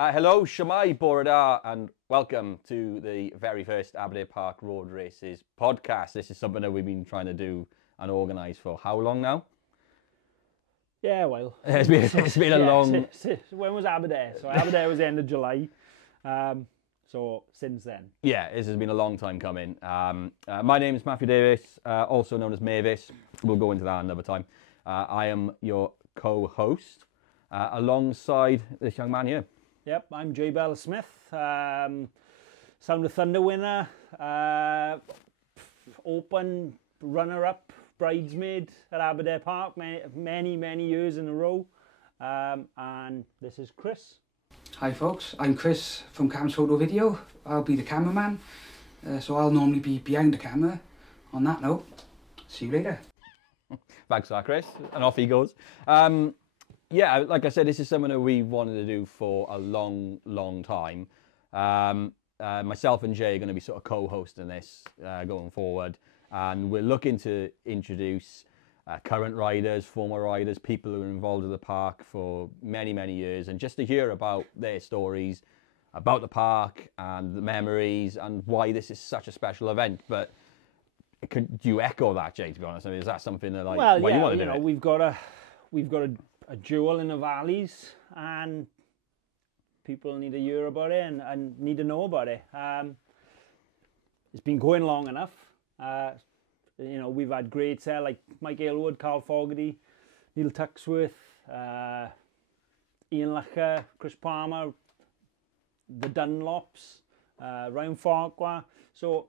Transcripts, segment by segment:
Hello, Shemai Boradar, and welcome to the very first Aberdare Park Road Races podcast. This is something that we've been trying to do and organise for how long now? Yeah, well, It's been a long... When was Aberdare? So Aberdare was the end of July. So since then. Yeah, this has been a long time coming. My name is Matt Davies, also known as Mavis. We'll go into that another time. I am your co-host alongside this young man here. Yep, I'm J. Bell Smith, Sound of Thunder winner, Open runner-up, bridesmaid at Aberdare Park many years in a row. And this is Chris. Hi folks, I'm Chris from Cam's Photo Video. I'll be the cameraman, so I'll normally be behind the camera. On that note, see you later. Thanks for that, Chris, and off he goes. Yeah, like I said, this is something that we wanted to do for a long time. Myself and Jay are going to be sort of co-hosting this going forward, and we're looking to introduce current riders, former riders, people who are involved in the park for many years, and just to hear about their stories, about the park and the memories and why this is such a special event. But do you echo that, Jay, to be honest? I mean, is that something that, like, well, why yeah, you want to do know, it? we've got a jewel in the valleys, and people need to hear about it and need to know about it. It's been going long enough. You know, we've had greats there like Mike Aylward, Carl Fogarty, Neil Tuxworth, Ian Lacher, Chris Palmer, the Dunlops, Ryan Farquhar. So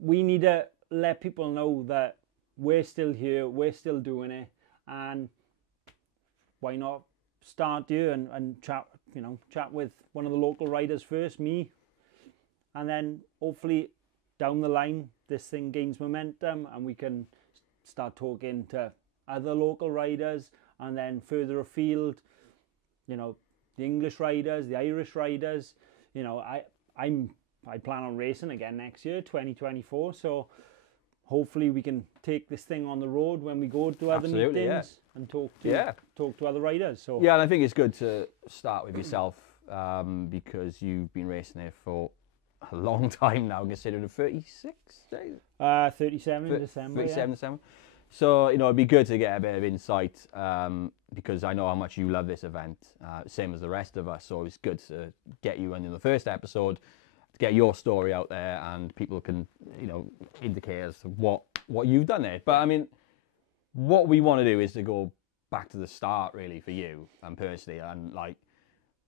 we need to let people know that we're still here, we're still doing it, and why not start here and chat, chat with one of the local riders first, me, and then hopefully down the line this thing gains momentum and we can start talking to other local riders, and then further afield, the English riders, the Irish riders. I plan on racing again next year, 2024, so hopefully we can take this thing on the road when we go to other meetings and talk to other riders. So yeah, and I think it's good to start with yourself because you've been racing there for a long time now, considering 36 days? 37 in December. 37 December. So, it'd be good to get a bit of insight because I know how much you love this event, same as the rest of us. So it's good to get you in the first episode, to get your story out there, and people can, indicate as to what you've done there. But I mean, what we want to do is to go back to the start, really, for you and personally, and like,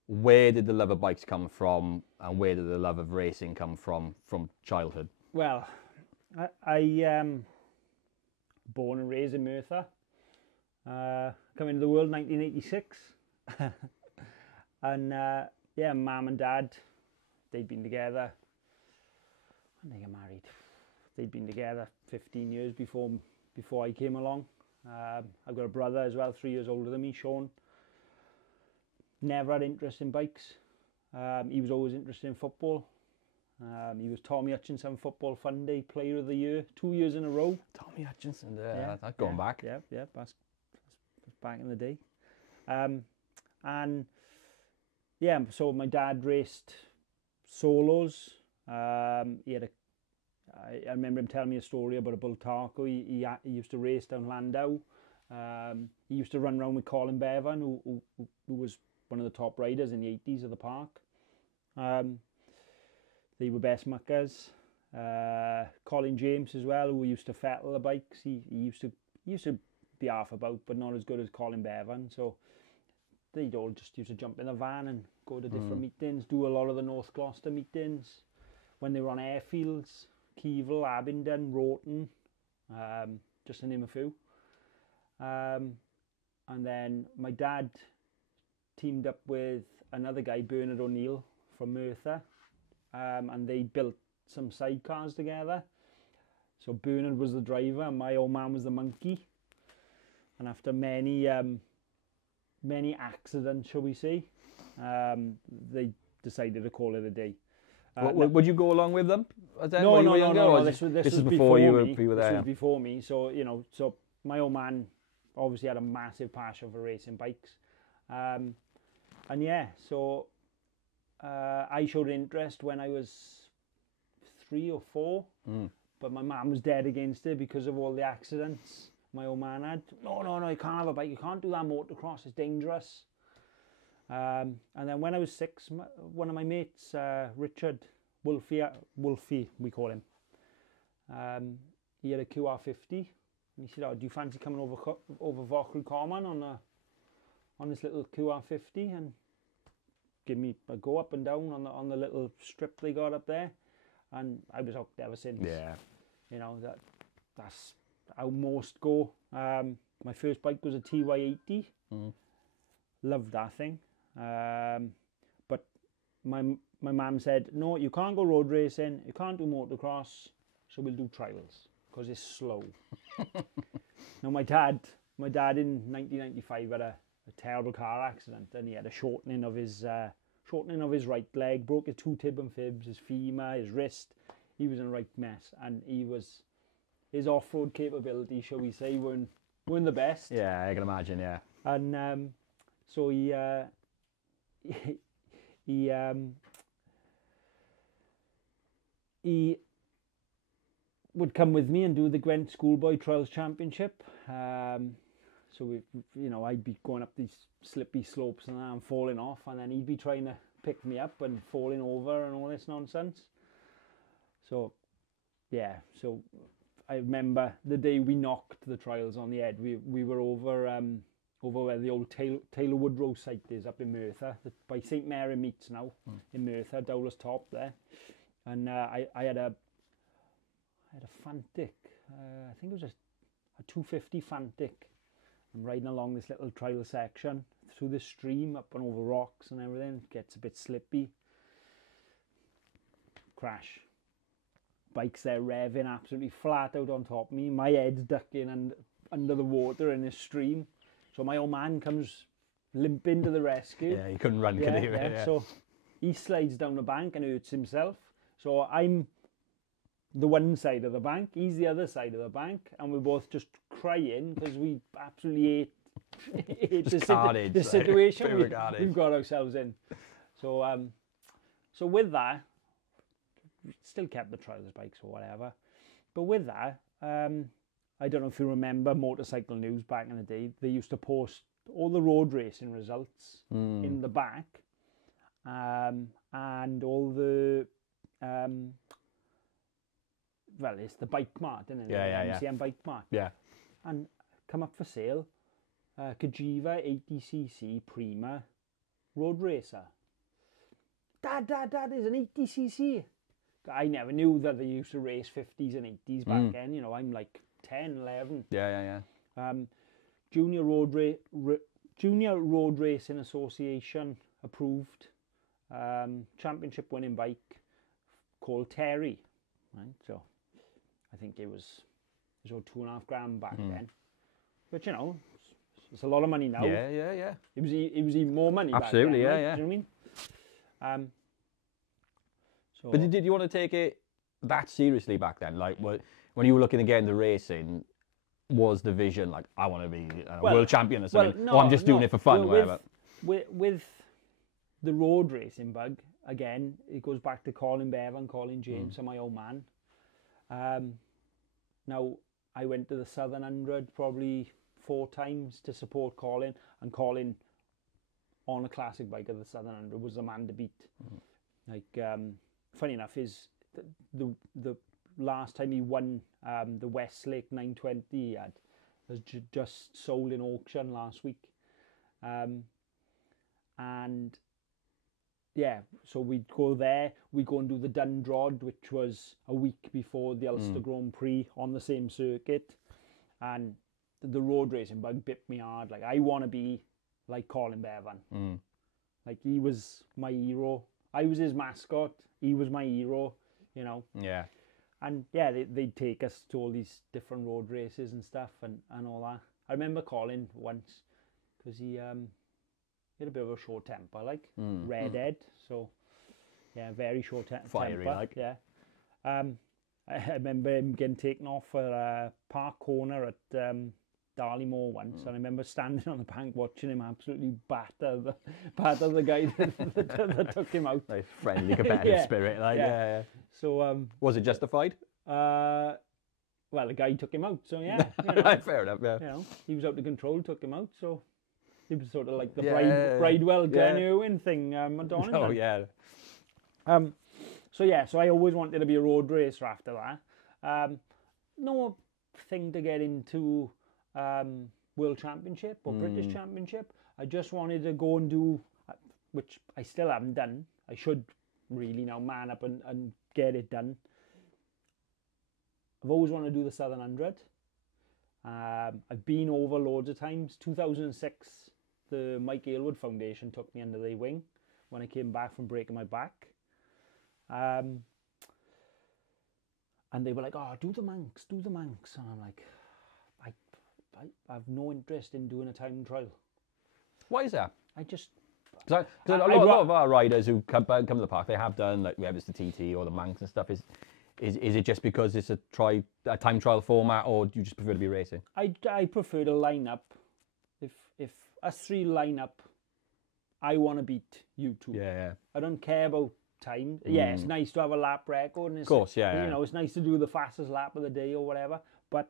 where did the love of bikes come from, and where did the love of racing come from childhood? Well, I born and raised in Merthyr, come into the world in 1986, and yeah, Mum and Dad, they'd been together. When did they get married? They'd been together 15 years before I came along. I've got a brother as well, 3 years older than me, Sean. Never had interest in bikes. He was always interested in football. He was Tommy Hutchinson Football Fun Day Player of the Year 2 years in a row. Tommy Hutchinson, that's going back. Yeah, that's back in the day. And yeah, so my dad raced solos. He had I remember him telling me a story about a Bull Tarko. He used to race down Landau. He used to run around with Colin Bevan, who was one of the top riders in the 80s of the park. They were best muckers. Colin James as well, who used to fettle the bikes. He used to be half about, but not as good as Colin Bevan. So they'd all just used to jump in a van and go to different meetings, do a lot of the North Gloucester meetings when they were on airfields, Keevil, Abingdon, Roughton, just to name a few. And then my dad teamed up with another guy, Bernard O'Neill from Merthyr, and they built some sidecars together. So Bernard was the driver and my old man was the monkey. And after many accidents, shall we say, they decided to call it a day. Would you go along with them? No. This was before you were there. This was before me. So so my old man obviously had a massive passion for racing bikes, and yeah. So I showed interest when I was 3 or 4, but my mum was dead against it because of all the accidents my old man had. No, you can't have a bike, you can't do that motocross, it's dangerous. And then when I was 6, one of my mates, Richard, Wolfie we call him, he had a QR50, and he said, do you fancy coming over Vochrau Common on this little QR50 and give me a go up and down on the little strip they got up there? And I was hooked ever since. Yeah. You know, that's how most go. My first bike was a TY80. Loved that thing. But my mum said, no, you can't go road racing, you can't do motocross, so we'll do trials because it's slow. Now my dad in 1995 had a terrible car accident, and he had a shortening of his right leg, broke his 2 tib and fibs, his femur, his wrist. He was in a right mess, and his off-road capability, shall we say, weren't the best. Yeah, I can imagine. Yeah. And so he would come with me and do the Gwent Schoolboy Trials Championship. So I'd be going up these slippy slopes and I'm falling off, and then he'd be trying to pick me up and falling over and all this nonsense. So, yeah. So I remember the day we knocked the trials on the head. We were over where the old Taylor Woodrow site is up in Merthyr, by St Mary Meets now in Merthyr, Dowler's Top there, and I had a Fantic. I think it was a 250 Fantic. I'm riding along this little trial section through the stream, up and over rocks and everything. It gets a bit slippy. Crash. Bike's there revving absolutely flat out on top of me. My head's ducking under the water in this stream. So my old man comes limping to the rescue. Yeah, he couldn't run, could he? Yeah. So he slides down the bank and hurts himself. So I'm the one side of the bank, he's the other side of the bank, and we're both just crying because we absolutely hate the situation we've got ourselves in. So so with that, we still kept the trials bikes or whatever. But with that, I don't know if you remember Motorcycle News back in the day. They used to post all the road racing results in the back, and all the well, it's the bike mart, isn't it? Yeah. MCM bike mart. Yeah. And come up for sale, Kajiva 80cc Prima road racer. Dad, is an 80cc. I never knew that they used to race 50s and 80s back then. You know, I'm like 10, 11. Yeah. Junior Road Racing Association approved championship winning bike called Terry. Right, so I think it was about $2.5 back then, but you know, it's a lot of money now. Yeah. It was even more money. Absolutely, back then, yeah. Do you know what I mean? So, but did you want to take it that seriously back then? Like, when you were looking again the racing, was the vision like, I want to be a world champion or something? Or I'm just doing it for fun, or whatever. With the road racing bug, again, it goes back to Colin Bevan, Colin James, and my old man. Now, I went to the Southern 100 probably 4 times to support Colin, and Colin, on a classic bike of the Southern 100, was the man to beat. Like, funny enough, is the last time he won the Westlake 920 he had was just sold in auction last week. And yeah, so we'd go there, we'd go and do the Dundrod, which was a week before the Ulster Grand Prix on the same circuit. And the road racing bug bit me hard. Like, I want to be like Colin Bevan. Like, he was my hero. I was his mascot. He was my hero, you know. Yeah. And yeah, they'd take us to all these different road races and stuff and all that. I remember Colin once because he had a bit of a short temper, like redhead. So yeah, very short temper. Fiery, like. Yeah. I remember him getting taken off for a park corner at Darley-Moor once, and I remember standing on the bank watching him absolutely batter the guy that took him out. Like friendly, competitive Yeah. spirit, like yeah. So Was it justified? well, the guy took him out, so yeah, you know, Fair enough. Yeah. you know, he was out of control, took him out, so it was sort of like the Yeah. Bridewell Glen Yeah. Irwin thing, Madonna. Oh yeah. So I always wanted to be a road racer after that. No thing to get into World Championship or British Championship. I just wanted to go and do, which I still haven't done. I should really now man up and get it done. I've always wanted to do the Southern 100. I've been over loads of times. 2006, the Mike Aylward Foundation took me under their wing when I came back from breaking my back. And they were like, oh, do the Manx. And I'm like, I have no interest in doing a time trial. Why is that? I just... Because a lot of our riders who come to the park, they have done, like, whether it's the TT or the Manx and stuff, is it just because it's a time trial format, or do you just prefer to be racing? I prefer to line up. If us three line up, I want to beat you two. Yeah. I don't care about time. Yeah, it's nice to have a lap record. And it's, Of course, yeah. You know, it's nice to do the fastest lap of the day or whatever. But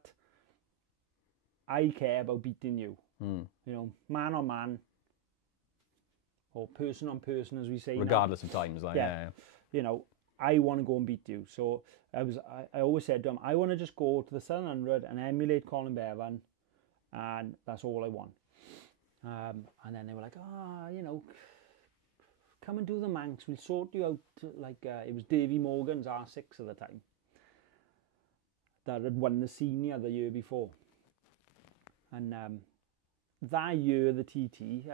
I care about beating you. You know, man on man, or person on person, as we say. Regardless of times, like yeah. You know, I want to go and beat you. So I always said to him, I want to just go to the Southern 100 and emulate Colin Bevan, and that's all I want. And then they were like, you know, come and do the Manx. We'll sort you out. Like it was Davy Morgan's R6 at the time that had won the senior the year before. And that year, the TT,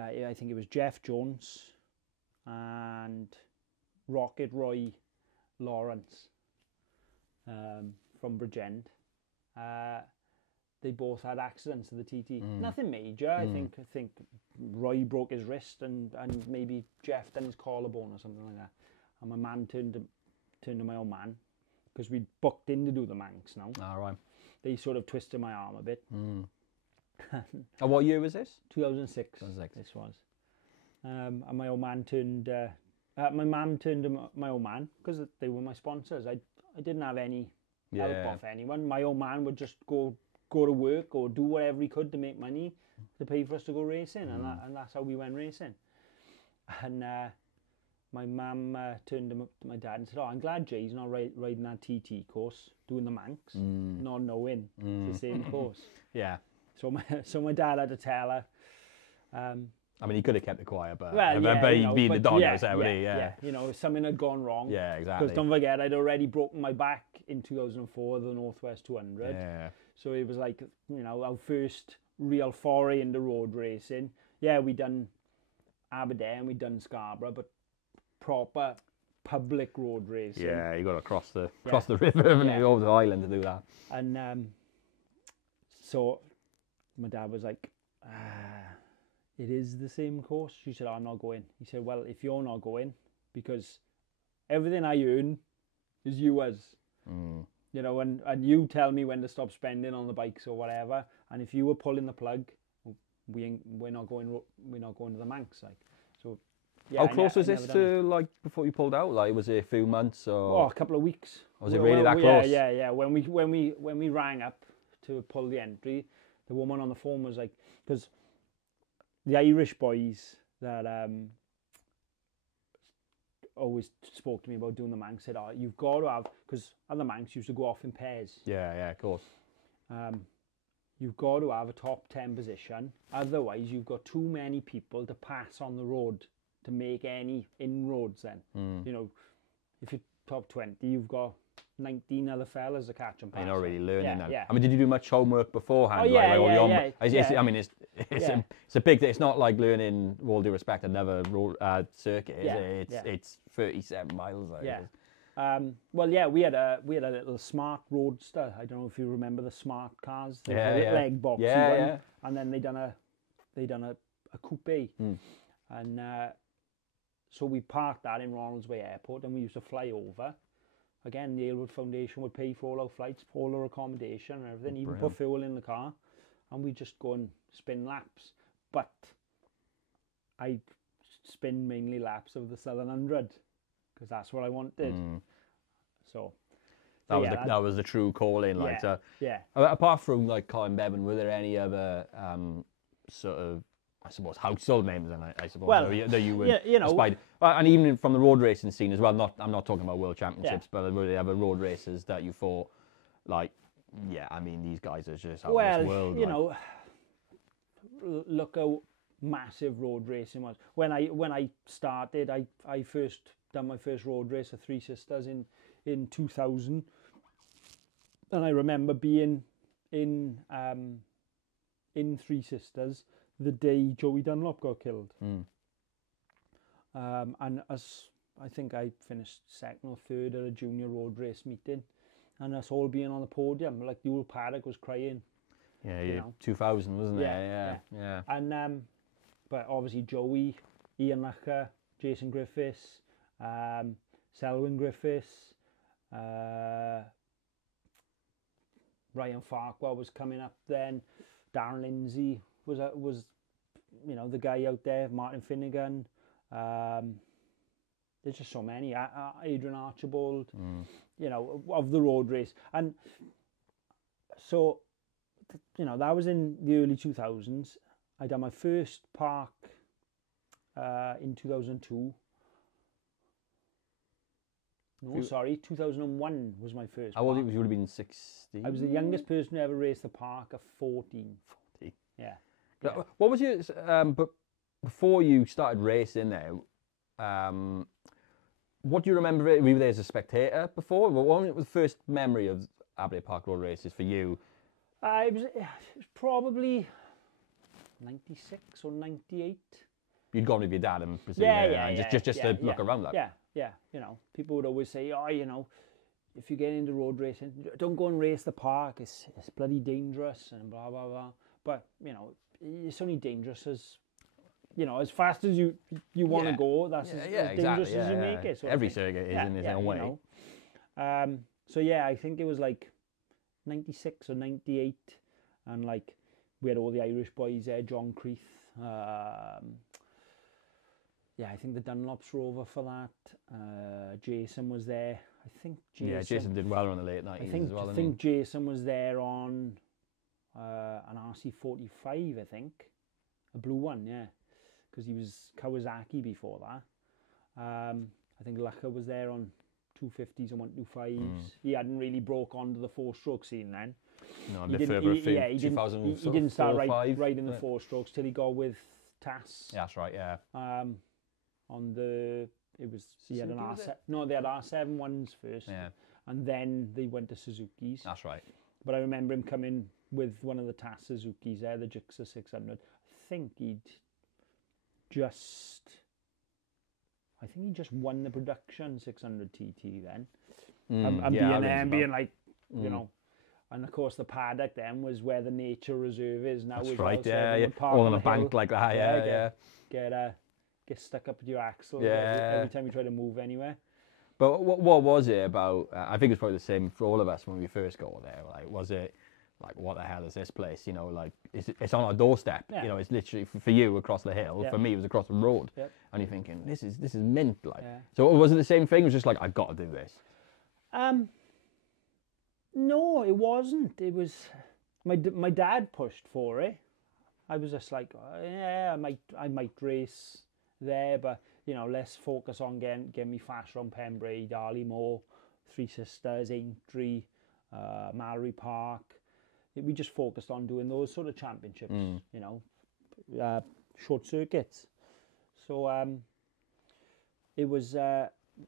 I think it was Jeff Jones and Rocket Roy Lawrence from Bridgend. They both had accidents to the TT. Nothing major. I think Roy broke his wrist and maybe Jeff done his collarbone or something like that. And my man turned to my old man because we'd booked in to do the Manx now. All right. They sort of twisted my arm a bit. And what year was this? 2006. This was. And my old man turned. My mum turned to my old man because they were my sponsors. I didn't have any help off anyone. My old man would just go to work or do whatever he could to make money to pay for us to go racing, and that's how we went racing. And my mum turned to my dad and said, "Oh, I'm glad Jay's not riding that TT course, doing the Manx, not knowing it's the same course." Yeah. So my dad had to tell her. I mean, he could have kept it quiet, but you know, being the dog, yeah. You know, something had gone wrong. Yeah, exactly. Because don't forget, I'd already broken my back in 2004, the Northwest 200. Yeah. So it was like, you know, our first real foray into road racing. Yeah, we done Aberdare and we done Scarborough, but proper public road racing. Yeah, you got to cross the river, haven't you, over the island to do that. And so my dad was like, it is the same course. She said, I'm not going. He said, well, if you're not going, because everything I earn is yours. You know, and you tell me when to stop spending on the bikes or whatever. And if you were pulling the plug, we're not going to the Manx. Like, so. Yeah, how close was this to like before you pulled out? Like, was it a few months or? Oh, a couple of weeks. Was it really that close? Yeah. When we rang up to pull the entry, the woman on the phone was like, because the Irish boys that always spoke to me about doing the Manx said, "Oh, you've got to have," because other Manx used to go off in pairs. Yeah, of course. You've got to have a top 10 position. Otherwise, you've got too many people to pass on the road to make any inroads. Then, you know, if you're top 20, you've got 19 other fellas to catch and pass. You're not really learning that. Yeah. I mean, did you do much homework beforehand? Oh, yeah, I mean, it's a big thing. It's not like learning, with all due respect, another circuit, is it? It's 37 miles. Like, well, yeah, we had a little smart roadster. I don't know if you remember the smart cars. They had a little egg box. And then they done a coupe. And so we parked that in Ronaldsway Airport, and we used to fly over. again, the Aylwood Foundation would pay for all our flights, all our accommodation and everything, even Brilliant. put fuel in the car, and we just go and spin laps. But I spin mainly laps of the Southern 100 because that's what I wanted. So that was the true calling. Like, apart from like Colin Bevan, were there any other sort of, I suppose, household names? And I suppose that you would aspire, and even from the road racing scene as well. I'm not talking about world championships, but were there other road races that you thought, like, yeah, I mean, these guys are just out of this world. You know, look how massive road racing was. When I started, I first done my first road race of Three Sisters in 2000, and I remember being in Three Sisters the day Joey Dunlop got killed. And I think I finished second or third at a junior road race meeting, and us all being on the podium, like the old paddock was crying. Yeah, 2000, wasn't it? Yeah. And but obviously Joey, Ian Lacher, Jason Griffiths, Selwyn Griffiths, Ryan Farquhar was coming up then. Darren Lindsay was the guy out there. Martin Finnegan. There's just so many. Adrian Archibald. Of the road race, and so that was in the early 2000s. I done my first park in 2002. No, sorry, 2001 was my first. How old you would have been? 16. I was the youngest person to ever race the park at 14. 40. Yeah. What was your? But before you started racing there, what do you remember? Were you there as a spectator before? What was the first memory of Aberdare Park Road races for you? It was probably 96 or 98. You'd gone with your dad and just to look around that. Yeah. People would always say, if you get into road racing, don't go and race the park. It's bloody dangerous and blah blah blah. But it's only dangerous as fast as you want to go. That's as dangerous as you make it. Every circuit is in its own way. So I think it was like 96 or 98, and like we had all the Irish boys there, John Creeth. I think the Dunlops were over for that. Jason was there. I think Jason did well on the late 90s as well. I think Jason was there on an RC45, I think. A blue one, because he was Kawasaki before that. I think Lacher was there on 250s and 125s. He hadn't really broke onto the four-stroke scene then. No, a bit further afield. He didn't start riding the four-strokes till he got with Tass. Yeah, that's right, yeah. They had R7 ones first. Yeah. And then they went to Suzuki's. That's right. But I remember him coming with one of the Tass Suzuki's there, the Gixxer 600. I think he just won the production 600 TT then. And being like, and of course the paddock then was where the nature reserve is now. That's right, all on a bank like that, Get stuck up with your axle every time you try to move anywhere. But what was it about? I think it's probably the same for all of us when we first got there. Like, was it like, what the hell is this place? Like it's on our doorstep. Yeah. It's literally for you across the hill. Yeah. For me, it was across the road. Yep. And you're thinking, this is mint. Like, yeah. So was it the same thing? It was just like, I got to do this. No, it wasn't. It was my dad pushed for it. I was just like, I might race there, but let's focus on getting me faster on Pembrey, Darley Moor, Three Sisters, Aintree, Mallory Park. We just focused on doing those sort of championships, short circuits. So it was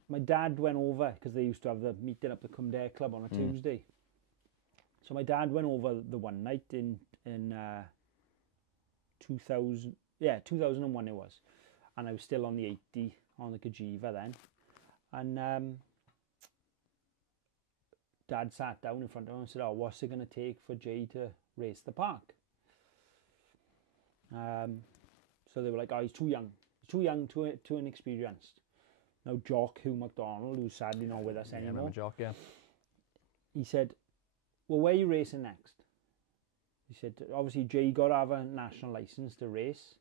my dad went over because they used to have the meeting up the Cumdare Club on a Tuesday. So my dad went over the one night in 2000, 2001 it was. And I was still on the 80 on the Kajiva then. And Dad sat down in front of him and said, what's it going to take for Jay to race the park? So they were like, he's too young. He's too young, too inexperienced. now Jock Hugh MacDonald, who's sadly not with us I anymore. remember Jock, yeah. He said, well, where are you racing next? He said, obviously Jay got to have a national licence to race.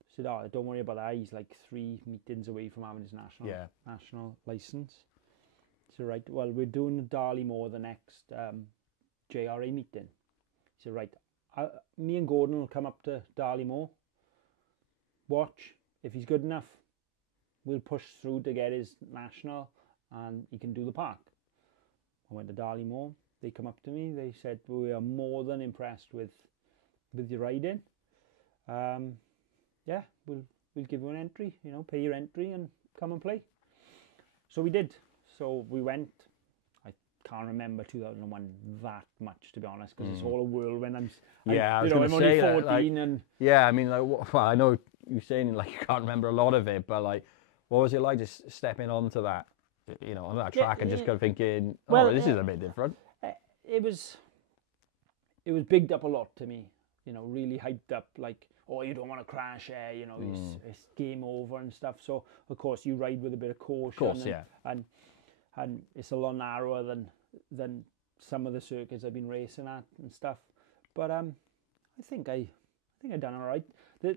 I said, oh, don't worry about that. He's like 3 meetings away from having his national licence. So right, well, we're doing Darley Moor the next JRA meeting. He said, right, me and Gordon will come up to Darley Moor, watch. If he's good enough, we'll push through to get his national and he can do the park. I went to Darley Moor. They come up to me. They said, we are more than impressed with your riding. Yeah, we'll give you an entry, you know, pay your entry and come and play. So we did. So we went. I can't remember 2001 that much, to be honest, because it's all a whirlwind. I'm only 14 and... Yeah, I mean, like, well, I know you're saying, like, you can't remember a lot of it, but, like, what was it like just stepping onto that, you know, on that track and just kind of thinking, this is a bit different? It was bigged up a lot to me, you know, really hyped up, like, oh, you don't want to crash here, you know, it's game over and stuff. So, of course, you ride with a bit of caution. And it's a lot narrower than some of the circuits I've been racing at and stuff. But I think I done all right. There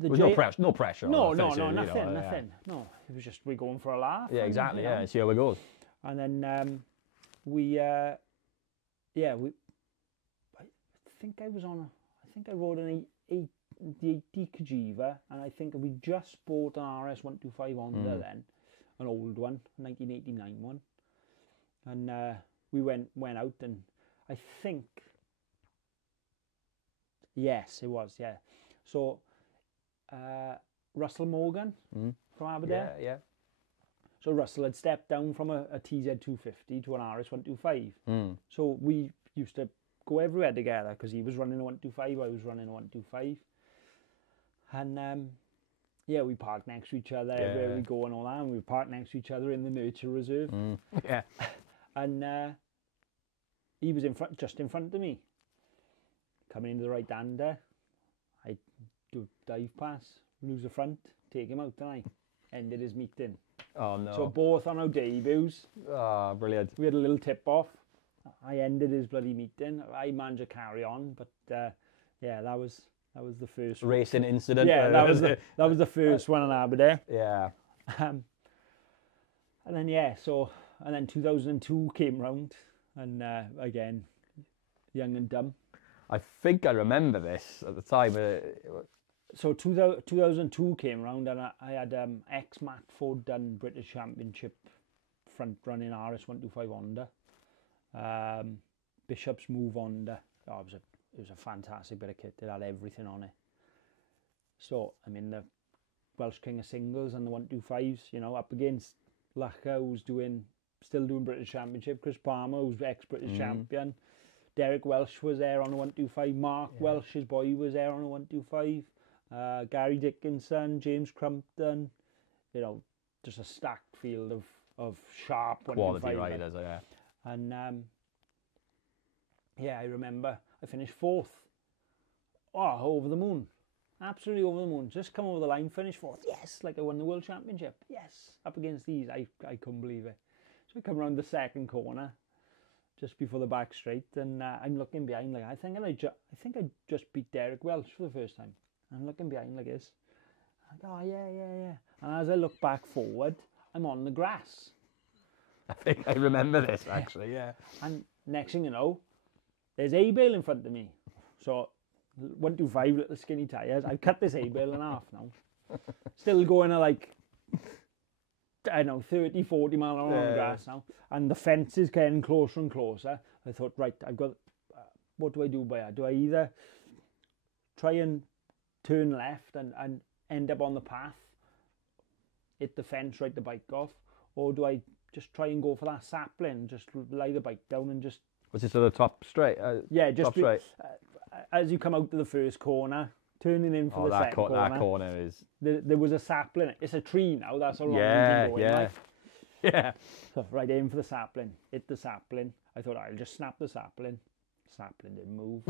was no pressure. No, nothing. No, it was just we're going for a laugh. Yeah, exactly. Yeah, see how it goes. And then I think I rode the 80 Kajiva, and I think we just bought an RS 125 Honda then, an old one, 1989 one, and we went out, and I think, yes, it was, yeah. So Russell Morgan from Aberdare. Yeah. So Russell had stepped down from a TZ250 to an RS 125. So we used to go everywhere together because he was running a 125, I was running a 125. And we parked next to each other everywhere we go and all that. And we parked next to each other in the Nature Reserve. Yeah. And he was just in front of me. Coming into the right-hander, I do dive pass, lose the front, take him out, and I ended his meeting. Oh, no. So both on our debuts. Oh, brilliant. We had a little tip-off. I ended his bloody meeting. I managed to carry on, but that was the first racing incident. Yeah, that was the first one in Aberdare. Yeah. And then 2002 came round, and again, young and dumb. I think I remember this at the time. So 2002 came round, and I had ex-Matt Ford done British Championship front-running RS 125 Honda. Bishop's Move Honda. Oh, it was a fantastic bit of kit. It had everything on it. So, I mean, the Welsh King of Singles and the 125s, you know, up against Lacha, who's still doing British Championship. Chris Palmer, who's ex-British champion. Derek Welsh was there on the 125. Mark Welsh, his boy, was there on the 125. Gary Dickinson, James Crumpton, you know, just a stacked field of sharp quality riders, yeah. And I remember I finished 4th. Oh, over the moon. Absolutely over the moon. Just come over the line, finished 4th. Yes, like I won the World Championship. Yes, up against these. I couldn't believe it. So I come around the second corner, just before the back straight, and I'm looking behind like I think I just beat Derek Welsh for the first time. I'm looking behind like this. I'm like, oh yeah. And as I look back forward, I'm on the grass. I think I remember this actually, yeah. And next thing you know, there's A-bale in front of me. So 125 little skinny tyres. I've cut this A-bale in half now. Still going at like, I don't know, 30, 40 mile an hour on grass now. And the fence is getting closer and closer. I thought, right, I've got, what do I do by that? Do I either try and turn left and end up on the path, hit the fence, ride the bike off, or do I just try and go for that sapling, just lay the bike down and just... Was it to the top straight? Just straight. As you come out to the first corner, turning in for the second corner. That corner is... There was a sapling. It's a tree now, that's how long we've been going. Like. Yeah. So right in for the sapling, hit the sapling. I thought I'll just snap the sapling. Sapling didn't move.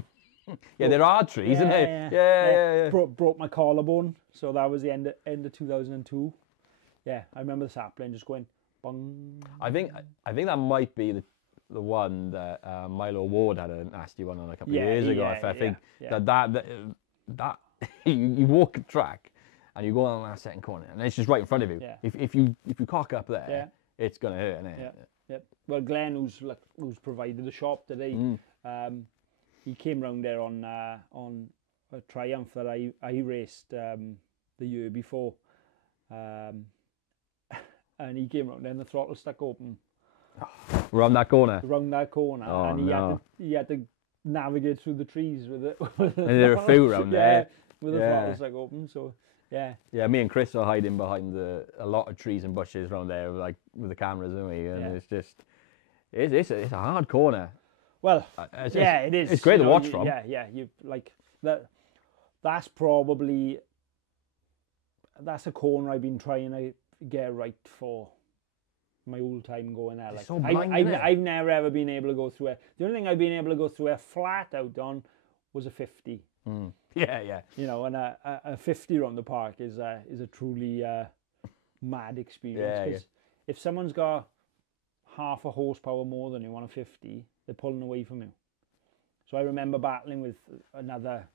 Yeah, there are trees, isn't there? Yeah. Broke my collarbone, so that was the end of 2002. Yeah, I remember the sapling just going bong. I think that might be the one that Milo Ward had a nasty one on a couple of years ago. I think that you walk a track and you go on that second corner and it's just right in front of you. Yeah. If you cock up there, it's gonna hurt, isn't it? Yeah. Well, Glenn, who's provided the shop today, he came round there on a Triumph that I raced the year before, and he came round there and the throttle stuck open. Around that corner. And he had to navigate through the trees with it. And there are a few around there. With the throttle stuck open. So yeah. Yeah, me and Chris are hiding behind a lot of trees and bushes around there, like with the cameras, aren't we? And it's just, it's a hard corner. Well, it is. It's great to watch from. Yeah. You like that. That's probably a corner I've been trying to get right for my whole time going there. Like, so blind, I've never ever been able to go through it. The only thing I've been able to go through it flat out on was a 50. Yeah. You know, and a 50 around the park is a truly mad experience. Because if someone's got half a horsepower more than you on a 50, they're pulling away from you. So I remember battling with another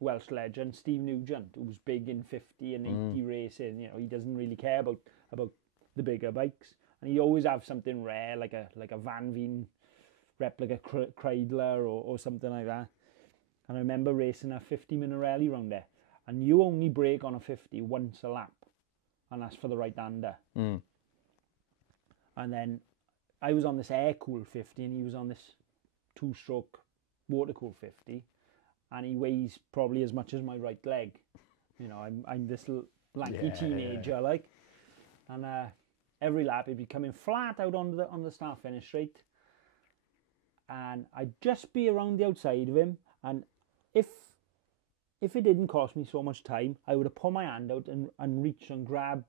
Welsh legend, Steve Nugent, who's big in 50 and 80 racing. You know, he doesn't really care about the bigger bikes, and he always have something rare like a Van Veen replica Cradler or something like that. And I remember racing a 50 Minarelli round there, and you only brake on a 50 once a lap, and that's for the right-hander. And then I was on this air-cooled 50 and he was on this two-stroke water-cooled 50, and he weighs probably as much as my right leg. You know, I'm this lanky teenager, like, and every lap he'd be coming flat out on the start finish straight, and I'd just be around the outside of him, and if it didn't cost me so much time, I would have put my hand out and reach and grab.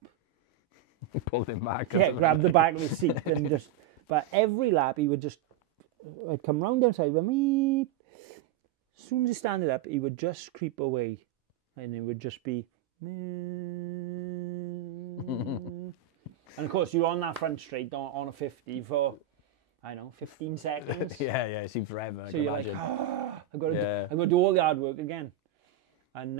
Pulled him back. Yeah, grab the back of the seat and just. But every lap he would just. I'd come round the outside of him. As soon as he standed up, he would just creep away, and it would just be. And of course, you're on that front straight on a 50 for, I don't know, 15 seconds. Yeah, it seemed forever. So you're like, I've got to do all the hard work again. And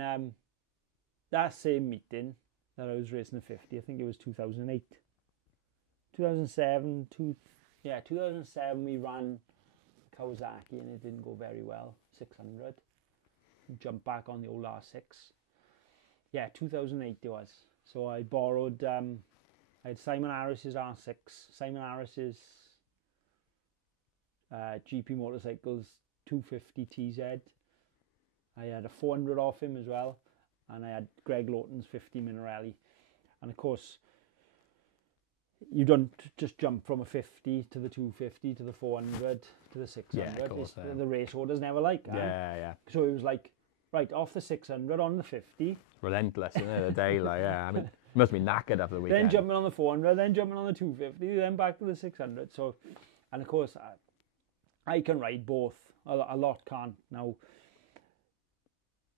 that same meeting that I was racing the 50, I think it was 2008. 2007, 2007 we ran Kawasaki and it didn't go very well, 600. Jumped back on the old R6. Yeah, 2008 it was. So I borrowed, I had Simon Harris's R6, Simon Harris's GP Motorcycles 250 TZ. I had a 400 off him as well, and I had Greg Lawton's 50 Minarelli. And of course, you don't just jump from a 50 to the 250 to the 400 to the 600. Yeah, of course, the race order's never like that. Yeah. So it was like, right, off the 600 on the 50. Relentless, isn't it? A day, like, I mean, must be knackered after the weekend. Then jumping on the 400, then jumping on the 250, then back to the 600. So, and of course, I can ride both. A lot can't. Now,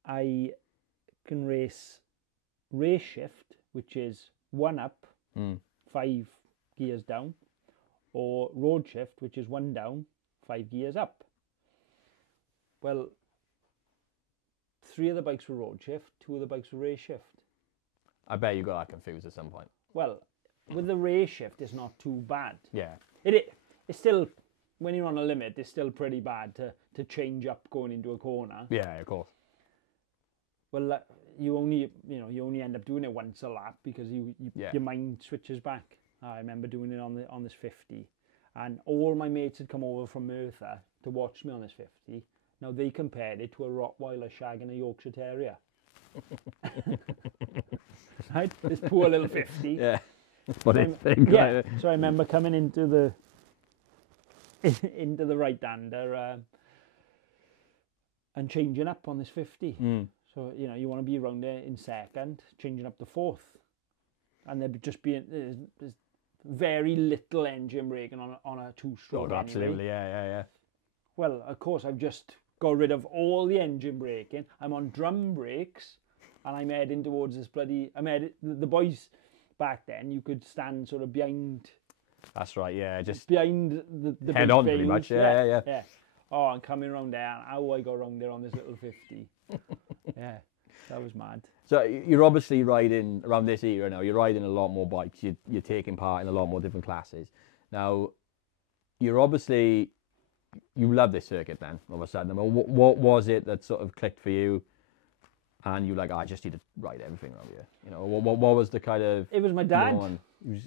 I can race shift, which is 1 up, 5 gears down, or road shift, which is 1 down, 5 gears up. Well, 3 of the bikes were road shift, 2 of the bikes were race shift. I bet you got that confused at some point. Well, with the race shift, it's not too bad. Yeah. It's still, when you're on a limit, it's still pretty bad to change up going into a corner. Yeah, of course. Well, you only end up doing it once a lap because your mind switches back. I remember doing it on this 50, and all my mates had come over from Merthyr to watch me on this 50. Now they compared it to a Rottweiler shagging a Yorkshire Terrier. Right, this poor little 50. Yeah. What do you think? Yeah. So I remember coming into the right-hander and changing up on this 50. So, you know, you want to be around there in second, changing up to 4th. And there'd just be there's very little engine braking on a 2-stroke. Oh, absolutely, anyway. yeah. Well, of course, I've just got rid of all the engine braking. I'm on drum brakes, and I'm heading towards this bloody. The boys back then. You could stand sort of behind. That's right. Yeah, just behind the head big on pretty veils. much. Yeah. Oh, I'm coming round there, and how I got round there on this little 50. Yeah, that was mad. So you're obviously riding around this era now. You're riding a lot more bikes. You're taking part in a lot more different classes. Now, you're obviously you love this circuit then. All of a sudden, I mean, what was it that sort of clicked for you? And you I just need to ride everything around here. You know, what was the kind of? It was my dad.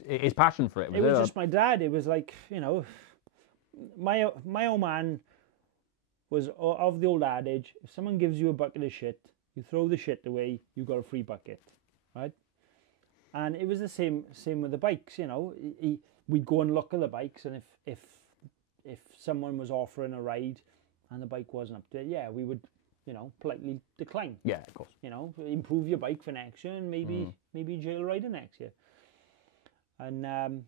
His passion for it. It was just my dad. It was like, you know, my old man was of the old adage: if someone gives you a bucket of shit, you throw the shit away, you got a free bucket, right? And it was the same with the bikes. You know, we'd go and look at the bikes, and if someone was offering a ride, and the bike wasn't up there, yeah, we would, you know, politely decline. Yeah, of course. You know, improve your bike for next year, and maybe jail rider next year. And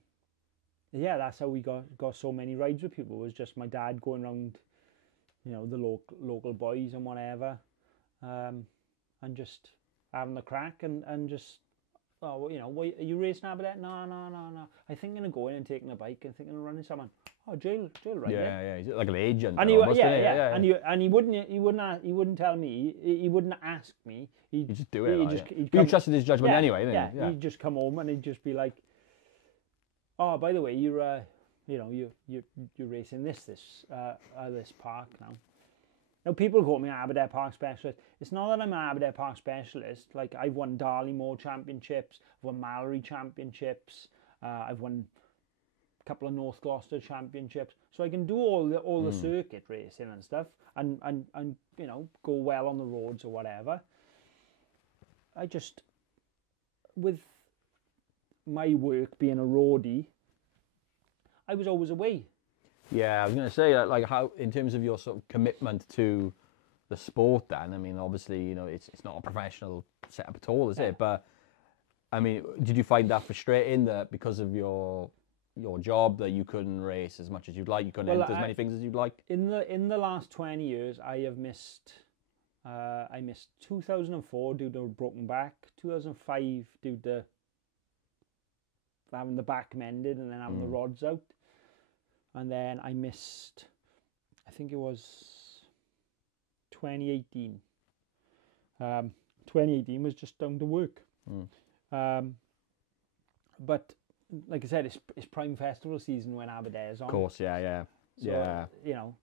yeah, that's how we got so many rides with people. It was just my dad going around, you know, the local boys and whatever, and just having the crack and just, oh, you know, what, are you racing Aberdare? No. I'm thinking of going and taking a bike and thinking of running someone. Oh, jail rider. Yeah. He's like an agent. And he wouldn't tell me. He wouldn't ask me. He'd just do it. You trusted his judgment anyway. Yeah. He'd just come home and he'd just be like, "Oh, by the way, you're racing this park now." Now people call me an Aberdare Park specialist. It's not that I'm an Aberdare Park specialist. Like, I've won Darley-Moor championships, I've won Mallory championships, I've won a couple of North Gloucester championships, so I can do all the circuit racing and stuff, and you know, go well on the roads or whatever. I just, with my work being a roadie, I was always away. Yeah, I was going to say, like, how, in terms of your sort of commitment to the sport then, I mean, obviously, you know, it's not a professional setup at all, is it? But, I mean, did you find that frustrating that because of your job that you couldn't race as much as you'd like, you couldn't enter as many things as you'd like? In the last 20 years, I have missed, I missed 2004 due to a broken back, 2005 due to having the back mended and then having the rods out. And then I missed, I think it was 2018. 2018 was just down to work. But like I said, it's prime festival season when Aberdare's on. Of course, yeah. So, you know,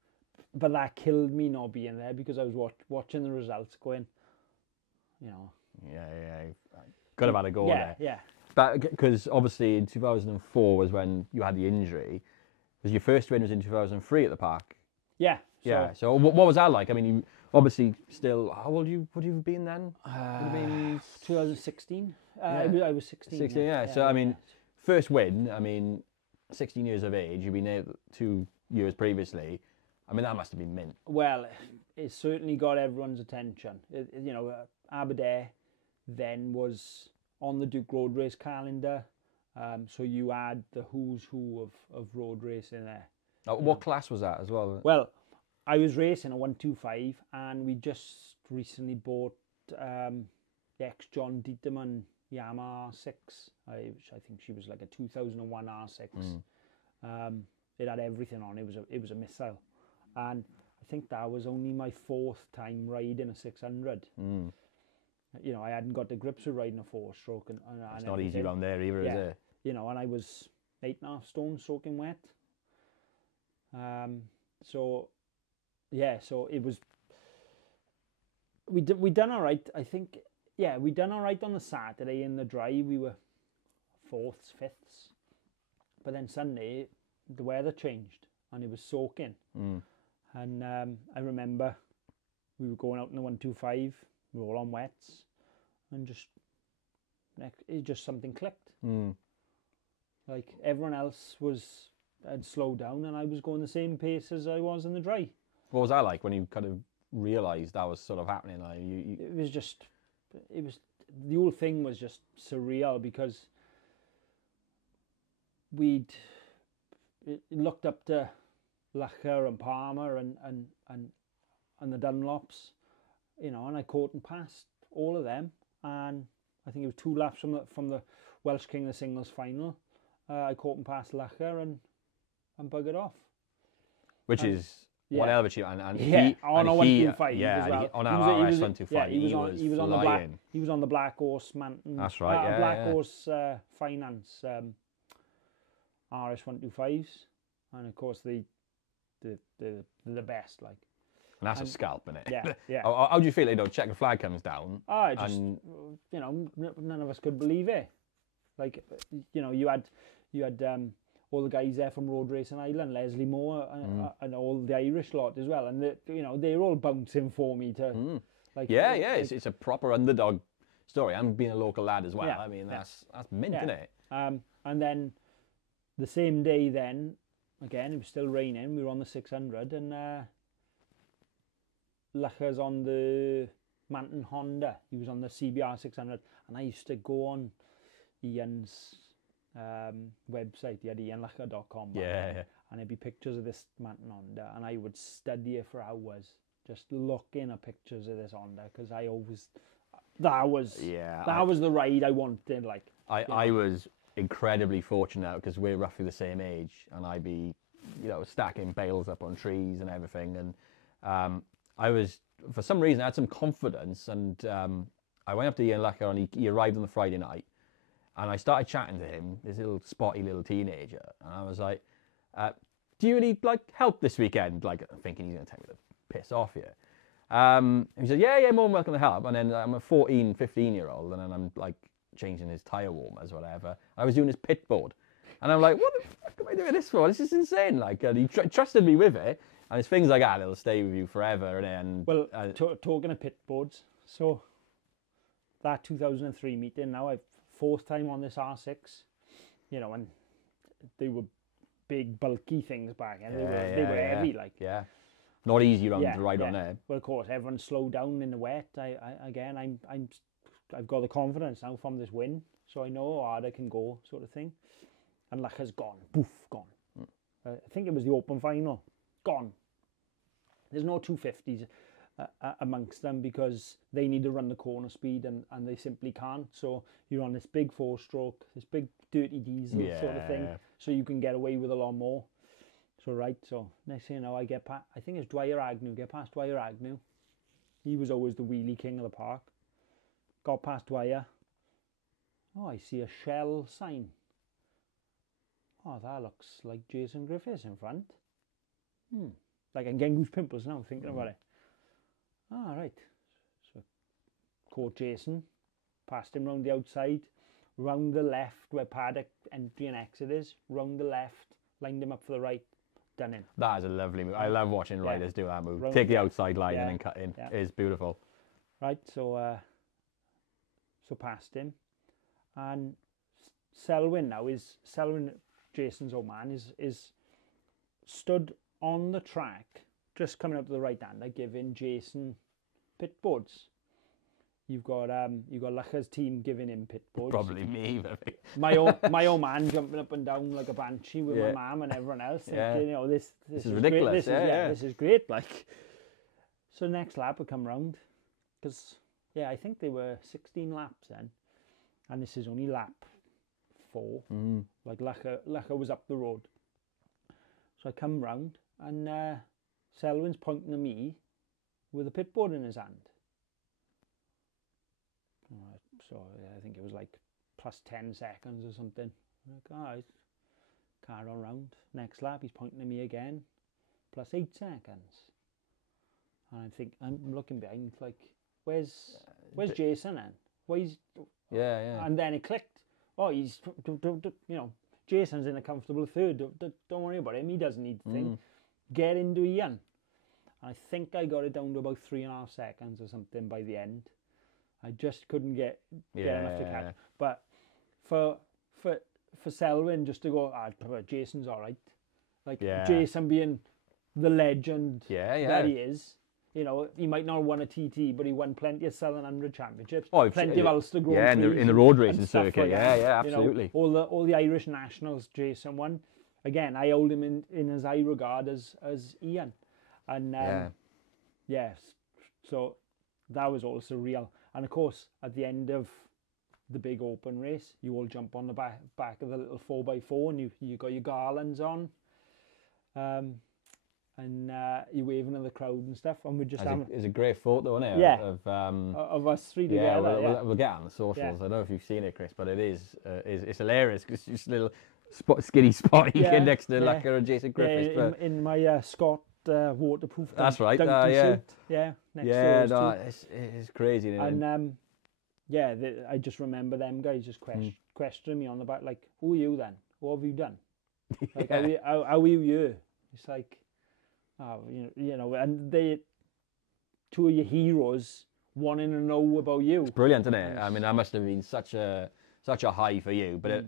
but that killed me not being there because I was watching the results going, you know. Yeah. Could have had a go there. Yeah. But because obviously in 2004 was when you had the injury. Because your first win was in 2003 at the park. Yeah. So what was that like? I mean, you obviously still, how old would you have been then? 2016. I was 16. 16, yeah. So, I mean, first win, I mean, 16 years of age, you've been there 2 years previously. I mean, that must have been mint. Well, it certainly got everyone's attention. You know, Aberdare then was on the Duke Road Race calendar. So you had the who's who of road racing there. What class was that as well? Well, I was racing a 125, and we just recently bought the ex-John Dieterman Yamaha R6, which I think she was like a 2001 R6. It had everything on. It was a missile, and I think that was only my 4th time riding a 600. You know, I hadn't got the grips of riding a 4-stroke. It's not easy around there either, is it? You know, and I was 8.5 stone soaking wet. So it was. We done all right. I think, we done all right on the Saturday in the drive. We were 4ths, 5ths, but then Sunday the weather changed and it was soaking. And I remember we were going out in the 125. We were all on wets, and just something clicked. Like everyone else had slowed down, and I was going the same pace as I was in the dry. What was that like when you kind of realised that was sort of happening? Like the whole thing was just surreal because we'd looked up to Lacher and Palmer and and the Dunlops, you know, and I caught and passed all of them, and I think it was 2 laps from the Welsh King of the Singles final. I caught and passed Lacher and buggered off. Which is one hell of a achievement. And he, on a 125 yeah, as well. on our RS 125, yeah, he was on the black. flying. He was on the Black Horse Mountain. That's right, yeah, Black Horse Finance RS 125s, and of course the best, like. And that's a scalp, isn't it? Yeah, yeah. How do you feel? You know, checkered flag comes down. You know, none of us could believe it. Like, you know, you had all the guys there from Road Racing Ireland, Leslie Moore, and all the Irish lot as well, and you know, they're all bouncing for me to, like. Yeah, it's a proper underdog story. I'm being a local lad as well. Yeah, I mean, that's mint, isn't it? And then the same day, then again, it was still raining. We were on the 600, and Lacher's on the Manton Honda. He was on the CBR 600, and I used to go on Ian's website. He had ianlacher.com. Yeah. And there'd be pictures of this Manton Honda, and I would study it for hours, just looking at pictures of this Honda, because that was the ride I wanted. Like, I was incredibly fortunate because we're roughly the same age, and I'd be, you know, stacking bales up on trees and everything, and I was, for some reason, I had some confidence, and I went up to Ian Lacher, and he arrived on the Friday night, and I started chatting to him, this little spotty little teenager, and I was like, do you need like help this weekend? Like, thinking he's going to tell me to piss off here. He said, yeah, more than welcome to help. And then I'm a 14, 15-year-old, and then I'm like changing his tyre warmers, whatever. I was doing his pit board, and I'm like, what the fuck am I doing this for? This is insane. Like, and he trusted me with it, and it's things like that that'll stay with you forever. And then, well, talking of pit boards, so that 2003 meeting, now I've 4th time on this R6, you know, and they were big, bulky things back then. They were heavy, like. Yeah. Not easy to ride on there. Well, of course, everyone slowed down in the wet. I've got the confidence now from this win, so I know how hard I can go, sort of thing. And Lacher's gone, poof, gone. I think it was the Open final, gone. There's no 250s amongst them because they need to run the corner speed and they simply can't. So you're on this big 4-stroke, this big dirty diesel sort of thing, so you can get away with a lot more. So next thing you know, I get past, I think it's Dwyer Agnew, get past Dwyer Agnew. He was always the wheelie king of the park. Got past Dwyer. Oh, I see a Shell sign. Oh, that looks like Jason Griffiths in front. Like, I'm getting goose pimples now thinking about it. Ah, right. So, caught Jason, passed him round the outside, round the left where paddock entry and exit is, round the left, lined him up for the right, done in. That is a lovely move. I love watching riders do that move. Take the outside line and then cut in. Yeah. It's beautiful. Right, so passed him, and Selwyn now Jason's old man is stood on the track, just coming up to the right hander, giving Jason pit boards. You've got Lacher's team giving him pit boards. Probably me, maybe. my old man jumping up and down like a banshee with my mum and everyone else, thinking, you know, this is ridiculous. Great. This is great. Like, so next lap would come round, because I think they were 16 laps then, and this is only lap 4. Like, Lacher was up the road. So I come round, and Selwyn's pointing at me with a pit board in his hand. So I think it was like plus 10 seconds or something. I'm like, oh, car on round. Next lap, he's pointing at me again, plus 8 seconds. And I'm looking behind, like, where's Jason then? Where's And then it clicked. Oh, he's, you know, Jason's in a comfortable 3rd. Don't worry about him. He doesn't need the thing. Get into Ian. I think I got it down to about 3.5 seconds or something by the end. I just couldn't get enough to catch. But for Selwyn just to go, Jason's all right. Like, Jason being the legend that he is. You know, he might not have won a TT, but he won plenty of Southern 100 championships, plenty of Ulster Grand Prix in the road racing circuit. Like Absolutely. You know, all the Irish nationals Jason won. Again, I hold him in as high regard as Ian. And yes, so that was all surreal. And of course, at the end of the big open race, you all jump on the back of the little 4x4, and you got your garlands on, and you're waving at the crowd and stuff. And we're just having... It's a great photo, isn't it? Yeah. Of us three yeah, together. we'll get on the socials. Yeah. I don't know if you've seen it, Chris, but it's hilarious because it's just a little skinny spotty kid next to like a Jason Griffiths. Yeah, in my Scott waterproof. That's right. Yeah. Suit. Yeah. Yeah, no, it's crazy. And I just remember them guys just questioning me on the back, like, who are you then? What have you done? Like, how are you here? It's like, oh, you know, and two of your heroes wanting to know about you. It's brilliant, isn't it? I mean, that must have been such a high for you, but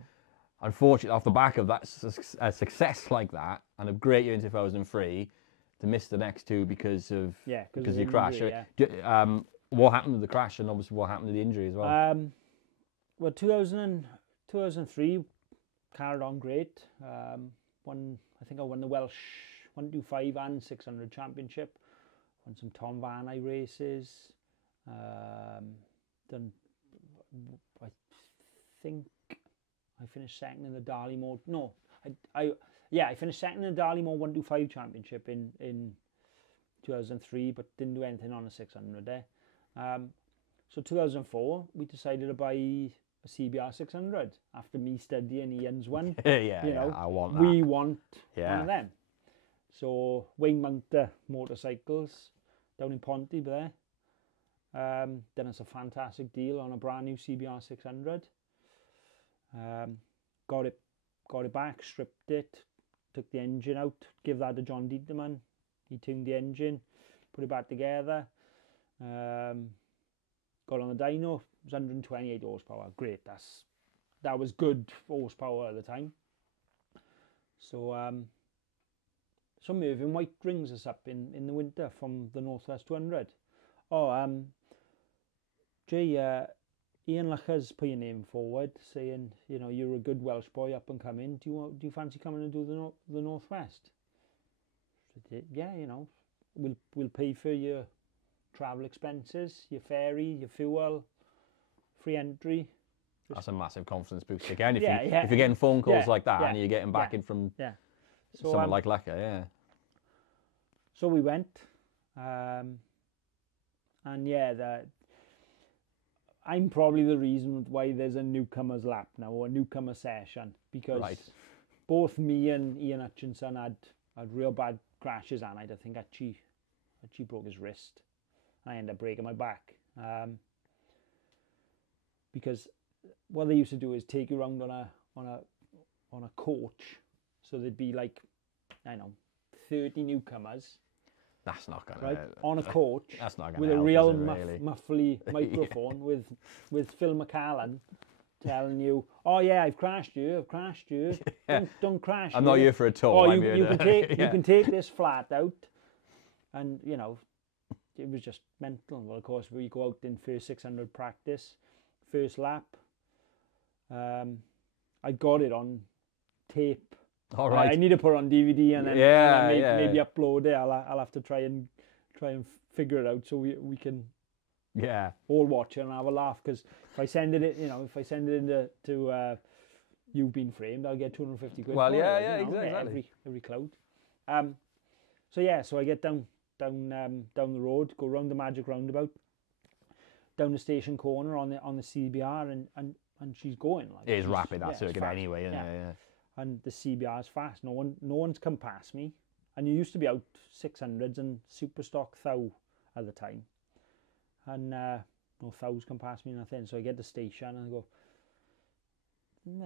unfortunately, off the back of that success like that, and a great year in 2003, to miss the next two because of your crash. Injury, what happened to the crash, and obviously what happened to the injury as well? Well, 2003 carried on great. I think I won the Welsh 125 and 600 championship. Won some Tom Van Eye races. Done. I think I finished second in the Darley-Moor. No, I finished second in the Darley-Moor 125 championship in 2003, but didn't do anything on a 600 there. So 2004, we decided to buy a CBR 600 after me studying Ian's one. I want that. We want one of them. So Wayne Mounter Motorcycles down in Ponty there. Done us a fantastic deal on a brand new CBR 600. Got it back, stripped it, took the engine out, give that to John Dieterman. He tuned the engine, put it back together. Got on the dyno. It was 128 horsepower. Great. That was good horsepower at the time. So Mervyn White rings us up in the winter from the Northwest 200. Jay, Ian Lucker's put your name forward, saying, you know, you're a good Welsh boy, up and coming. Do you fancy coming and do the Northwest? I said, yeah, you know, we'll pay for your travel expenses, your ferry, your fuel, free entry. That's a massive confidence boost again. If if you're getting phone calls like that and you're getting back in from so, someone like Lecker, So we went, and I'm probably the reason why there's a newcomer's lap now, or a newcomer session, because both me and Ian Hutchinson had real bad crashes, and I think actually broke his wrist. I ended up breaking my back, because what they used to do is take you around on a coach. So there'd be like, I don't know, 30 newcomers. That's not gonna on a coach. That's not gonna with help, a real really? muffly microphone with Phil McCallan telling you, oh yeah, I've crashed you. Don't crash. I'm not here for a tour. You can take this flat out, and you know, it was just mental. Well, of course, we go out in first 600 practice, first lap. I got it on tape. All right. I need to put it on DVD and then maybe upload it. I'll have to try and figure it out so we can all watch it and have a laugh. Because if I send it into You've Been Framed, I'll get 250 quid. Well, exactly. Every cloud. So I get down the road, go round the magic roundabout, down the station corner on the CBR, and she's going like. It is rapid that circuit anyway, isn't it? Yeah. And the CBR is fast. No one's come past me. And you used to be out 600s and super stock thou at the time. And no thous come past me, nothing. So I get to the station and I go,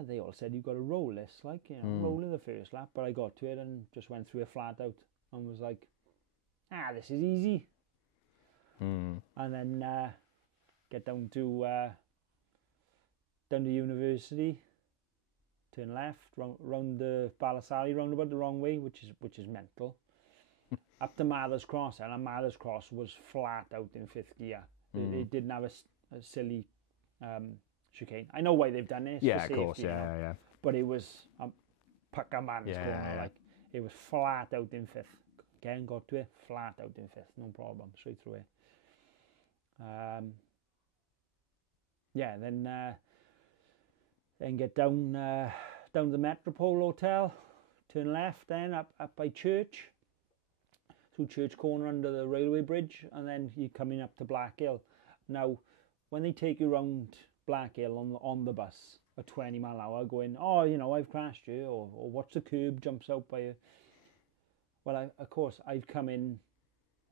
they all said you've got to roll this, like, you know, roll in the first lap. But I got to it and just went through a flat out and was like, this is easy. And then get down to university. Turn left, round the Balasari roundabout the wrong way, which is mental. Up to Mather's Cross, and Mather's Cross was flat out in fifth gear. It didn't have a silly chicane. I know why they've done this. Yeah, of course, yeah. But it was a pucker man's corner, like it was flat out in fifth. Again, got to it, flat out in fifth, no problem, straight through it. Yeah, then get down down to the Metropole Hotel, turn left, then up by Church, through Church Corner under the railway bridge, and then you're coming up to Black Hill. Now, when they take you round Black Hill on the bus at 20 mile an hour, going, oh, you know, I've crashed here, or watch the curb jumps out by you. Well, of course, I've come in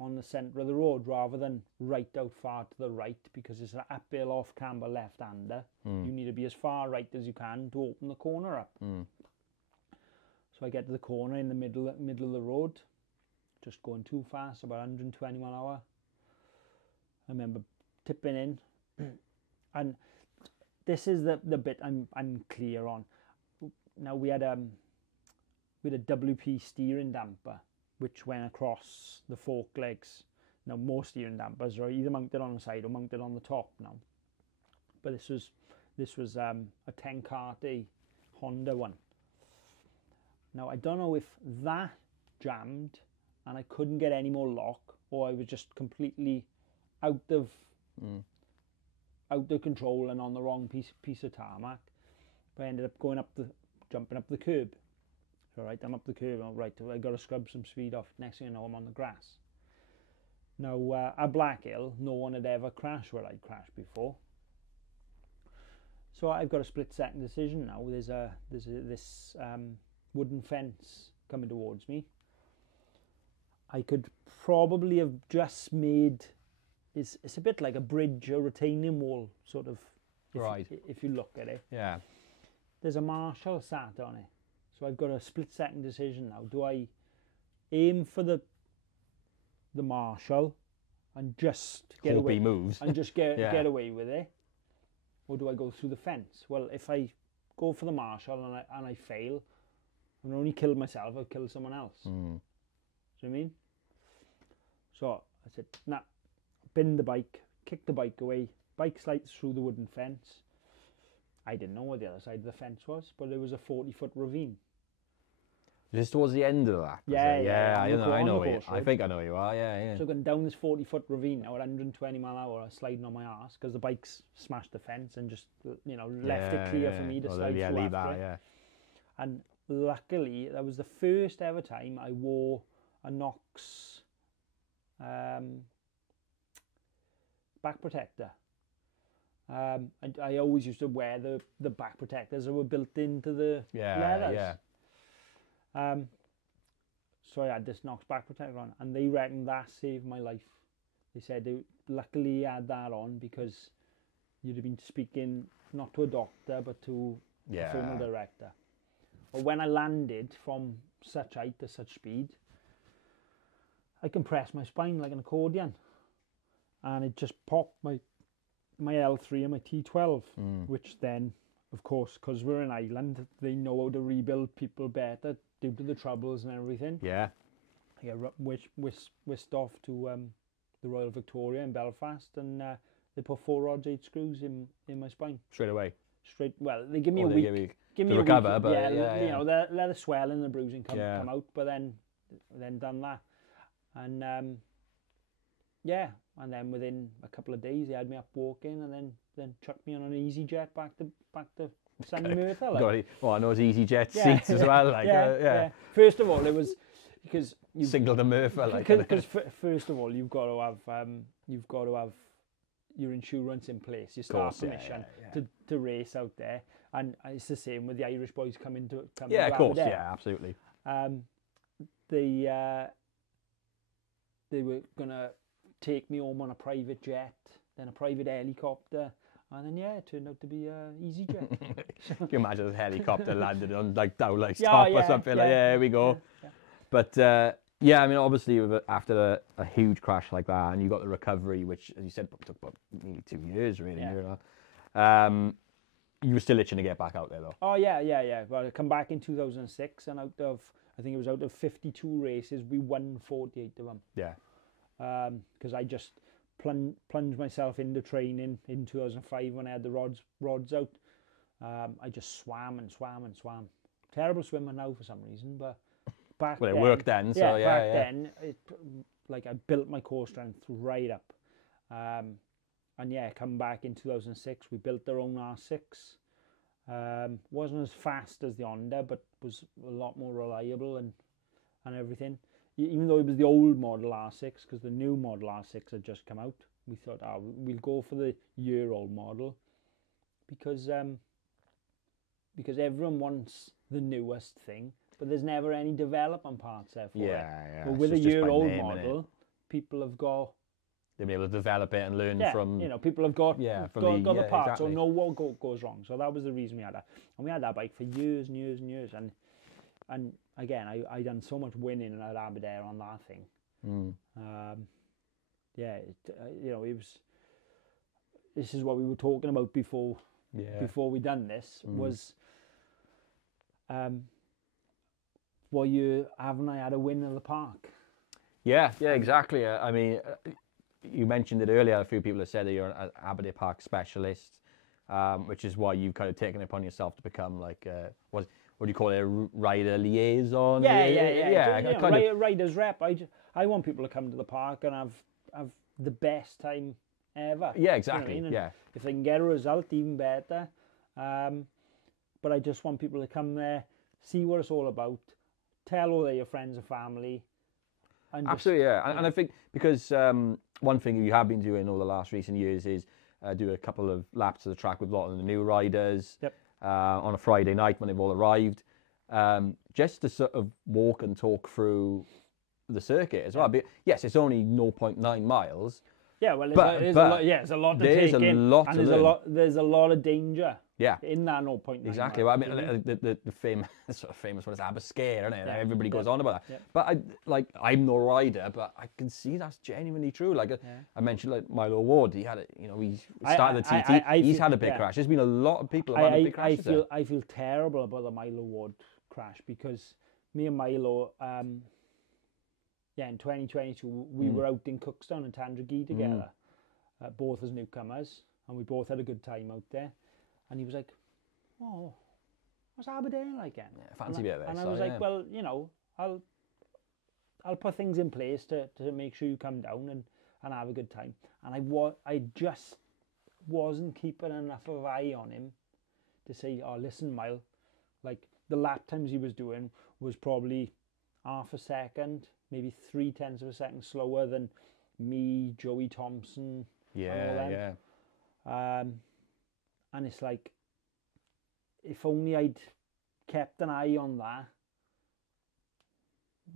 on the centre of the road rather than right out far to the right, because it's an uphill off camber left-hander. You need to be as far right as you can to open the corner up. So I get to the corner in the middle of the road, just going too fast, about 120 mile an hour. I remember tipping in, and this is the bit I'm clear on. Now we had a WP steering damper which went across the fork legs. Now most steering dampers are either mounted on the side or mounted on the top now, but this was a 10 Carty Honda one. Now I don't know if that jammed and I couldn't get any more lock, or I was just completely out of control and on the wrong piece of tarmac. But I ended up jumping up the curb. So right, I'm up the curb, right, I got to scrub some speed off. Next thing you know, I'm on the grass. Now, at Black Hill, no one had ever crashed where I'd crashed before. So I've got a split-second decision now. There's this wooden fence coming towards me. I could probably have just made, it's a bit like a bridge, a retaining wall, sort of, if you look at it. Yeah. There's a marshal sat on it. So I've got a split-second decision now. Do I aim for the marshal and just get away? Moves. And just get away with it? Or do I go through the fence? Well, if I go for the marshal and I fail, I've not only killed myself, I've killed someone else. Do you know what I mean? So I said, nah, bin the bike, kick the bike away, bike slides through the wooden fence. I didn't know where the other side of the fence was, but it was a 40-foot ravine. Just towards the end of that? Yeah. I know where I think I know where you are, yeah. So going down this 40-foot ravine now at 120 mile an hour, sliding on my arse, because the bike's smashed the fence and just, you know, left it clear for me to slide through leave after that, it. And luckily, that was the first ever time I wore a Knox back protector. I always used to wear the back protectors that were built into the leathers. So I had this Knox back protector on, and they reckon that saved my life. They said luckily I had that on because you'd have been speaking not to a doctor but to a funeral director. But when I landed from such height to such speed, I compressed my spine like an accordion, and it just popped my L3 and my T12, which then, of course, because we're in Ireland, they know how to rebuild people better due to the troubles and everything. Yeah. I got whisked off to the Royal Victoria in Belfast, and they put 4 rods, 8 screws in my spine. Straight away? Well, they give me a week. Give me a recover, week. but you know, let the swelling and the bruising come out, but then done that. And and then within a couple of days, they had me up walking, and then chucked me on an EasyJet back to sunny Merthyr. Like. I know it's EasyJet seats as well. Like, First of all, it was because you single to Merthyr. Like, because first of all, you've got to have your insurance in place, your start permission to race out there, and it's the same with the Irish boys coming to of course, absolutely. They were gonna take me home on a private jet, then a private helicopter, and then it turned out to be EasyJet. Can you imagine a helicopter landed on like Dowlight's top or something? Here we go. But I mean, obviously after a huge crash like that, and you got the recovery, which, as you said, took about nearly 2 years, really. You were still itching to get back out there, though. Oh yeah. Well, I come back in 2006, and I think it was out of 52 races, we won 48 of them. Yeah. Because I just plunged myself into training in 2005 when I had the rods out. I just swam. Terrible swimmer now for some reason, but back Well, it then, worked then, so back yeah. then, like I built my core strength right up. And yeah, come back in 2006, we built our own R6. Wasn't as fast as the Honda, but was a lot more reliable and everything. Even though it was the old model R6, because the new model R6 had just come out, we thought, oh, we'll go for the year-old model because everyone wants the newest thing, but there's never any development parts there for it. Yeah. But with a year-old model, people have got... They'll be able to develop it and learn from... you know, people have got the parts exactly. or know what goes wrong. So that was the reason we had that. And we had that bike for years and years and years. And again, I done so much winning at Aberdare on that thing. You know, it was... This is what we were talking about before we done this, was... haven't I had a win in the park? Yeah, exactly. I mean... You mentioned it earlier, a few people have said that you're an Aberdare Park specialist, which is why you've kind of taken it upon yourself to become like, what do you call it, a rider liaison? Yeah. Rider's rep. I want people to come to the park and have the best time ever. Yeah, exactly. You know what I mean? If they can get a result, even better. But I just want people to come there, see what it's all about, tell all your friends and family. Absolutely, yeah. And I think because one thing you have been doing over the last recent years is do a couple of laps of the track with a lot of the new riders on a Friday night when they've all arrived, just to sort of walk and talk through the circuit as well. But yes, it's only 0.9 miles. Yeah, well, there's a lot to take in, and there's a lot of danger. Yeah, in that 0.9. Exactly. Well, I mean, the sort of famous one is Aberdare, isn't it? Yeah. Everybody goes on about that. Yeah. But I'm no rider, but I can see that's genuinely true. Like I mentioned, like Milo Ward, he had he started the TT. He's had a big crash. There's been a lot of people who had big crashes. I feel terrible about the Milo Ward crash because me and Milo, in 2022 we were out in Cookstown and Tandragee together, both as newcomers, and we both had a good time out there. And he was like, "Oh, what's Aberdare like again?" Yeah, fancy bit of this. And I was like, "Well, you know, I'll put things in place to make sure you come down and have a good time." And I just wasn't keeping enough of an eye on him to say, "Oh, listen, Mile, like the lap times he was doing was probably half a second, maybe 0.3 of a second slower than me, Joey Thompson." Yeah. And it's like, if only I'd kept an eye on that,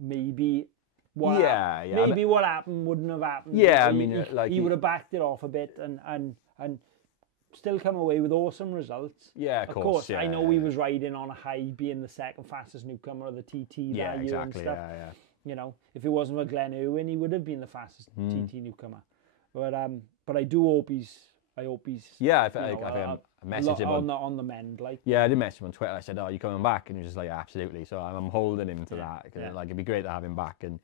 maybe what happened wouldn't have happened. Yeah, I mean, like he would have backed it off a bit and still come away with awesome results. Yeah, of course. I know he was riding on a high, being the second fastest newcomer of the TT that year and stuff. Yeah. You know, if it wasn't for Glenn Irwin, he would have been the fastest TT newcomer. But I do hope he's. I messaged him on the mend, like. Yeah, I did message him on Twitter. I said, "Oh, you coming back?" And he was just like, "Absolutely." So I'm holding him to that because like it'd be great to have him back, and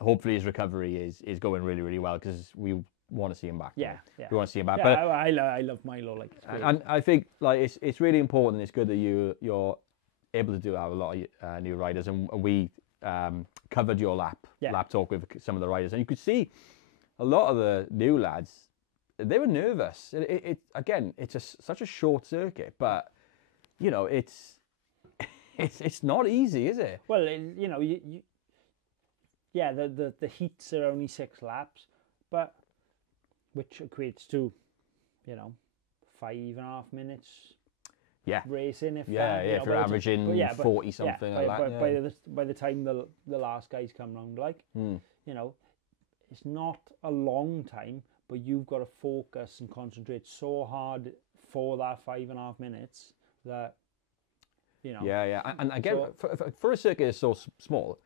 hopefully his recovery is going really, really well because we want to see him back. Yeah. We want to see him back. Yeah, but I love Milo, like. And I think like it's really important. And it's good that you're able to do have a lot of new riders, and we covered your lap talk with some of the riders, and you could see a lot of the new lads. They were nervous. It's such a short circuit, but you know it's not easy, is it? Well, you know, the heats are only 6 laps, but which equates to, you know, 5.5 minutes. Yeah. Racing if if you're averaging 40 something like that. By the time the last guys come round, like you know, it's not a long time. But you've got to focus and concentrate so hard for that 5.5 minutes that, you know. Yeah. And again, for a circuit that's so small,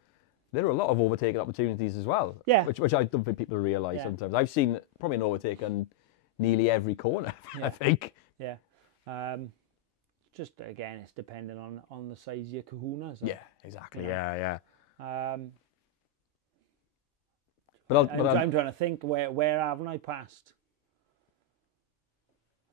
there are a lot of overtaking opportunities as well. Yeah. Which I don't think people realise sometimes. I've seen probably an overtake on nearly every corner, I think. Yeah. Just, again, it's dependent on the size of your kahunas. Yeah, exactly. You know? Yeah. But I'm trying to think where haven't I passed?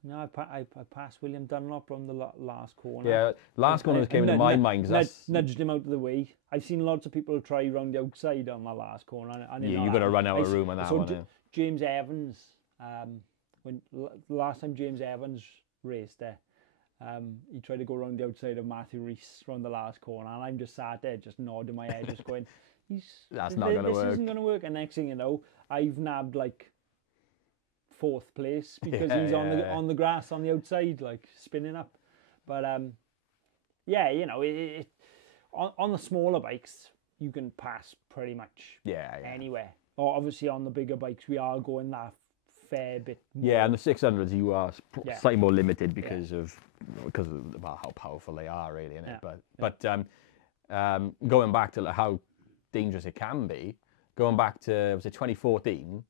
No, I passed William Dunlop on the last corner. Yeah, last corner came into my mind because nudged him out of the way. I've seen lots of people try round the outside on my last corner. And yeah, you've got to run out of room on that one. Yeah. James Evans, when the last time James Evans raced there, he tried to go around the outside of Matthew Rees around the last corner, and I'm just sat there, just nodding my head, just going, That's not going to work. This isn't going to work. And next thing you know, I've nabbed like 4th place because he's on the grass on the outside, like spinning up. But yeah, you know, on the smaller bikes you can pass pretty much anywhere. Or obviously on the bigger bikes we are going that fair bit more. Yeah, and the 600s you are slightly more limited because of how powerful they are, really, isn't it? But going back to like, how dangerous it can be, going back to was it 2014.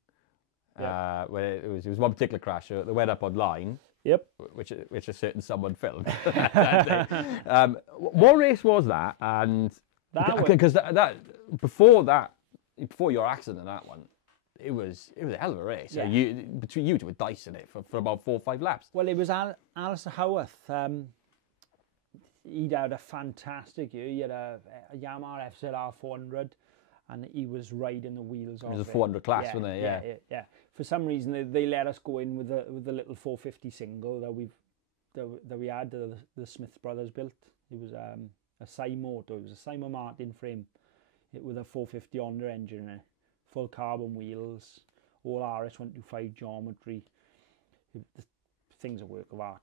Where it was one particular crash that went up online. Yep. Which a certain someone filmed. What race was that? And because that before your accident, that one, it was a hell of a race. Yeah. Between you two were dicing it for about 4 or 5 laps. Well, it was Alistair Howarth. He'd had a fantastic year. He had a Yamaha FZR 400. And he was riding the wheels of it. It was a 400 class, wasn't it? Yeah. For some reason, they let us go in with the little 450 single that we had, the Smith brothers built. It was a Simoto. It was a Simon Martin frame with a 450 Honda engine in it, full carbon wheels, all RS125 geometry. The thing's a work of art.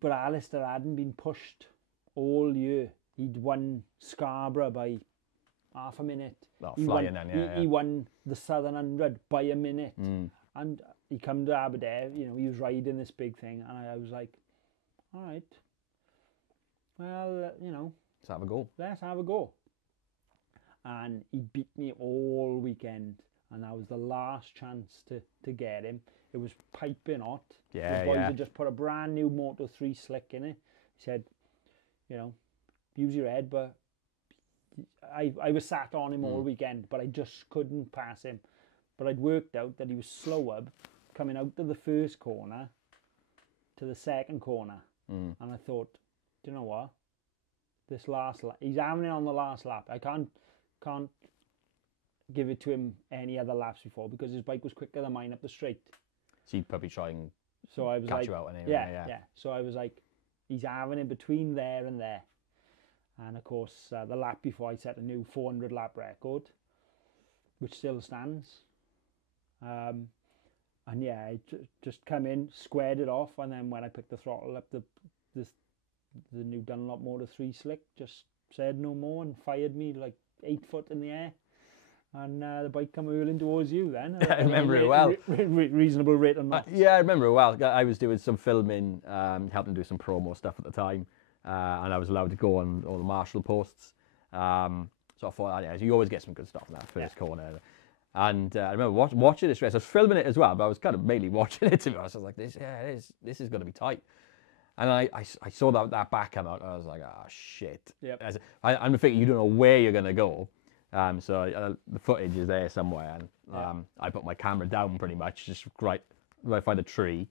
But Alistair hadn't been pushed all year. He'd won Scarborough by half a minute. Well, he won the Southern 100 by a minute. And he come to Aberdare, you know, he was riding this big thing, and I was like, all right, well, you know, let's have a go. And he beat me all weekend, and that was the last chance to get him. It was piping hot. The boys had just put a brand new Moto 3 slick in it. He said, you know, use your head, but I was sat on him all weekend, but I just couldn't pass him. But I'd worked out that he was slower coming out of the first corner to the second corner. And I thought, do you know what? This last lap, he's having it on the last lap. I can't give it to him any other laps before because his bike was quicker than mine up the straight. So you'd probably try and catch you out anyway. Yeah. So I was like, he's having it between there and there. And of course, the lap before I set a new 400 lap record, which still stands. And yeah, I just come in, squared it off, and then when I picked the throttle up, the new Dunlop Motor 3 slick just said no more and fired me like 8 foot in the air. And the bike come hurling towards you then. I remember it well. Reasonable rate or not. Yeah, I remember it well. I was doing some filming, helping do some promo stuff at the time. And I was allowed to go on all the marshal posts. So I thought, you always get some good stuff in that first corner. And I remember watching this race. I was filming it as well, but I was kind of mainly watching it, to be honest. I was like, this is going to be tight. And I saw that back come out, and I was like, oh, shit. Yep. I'm thinking you don't know where you're going to go. So the footage is there somewhere, and I put my camera down pretty much, just right by the tree.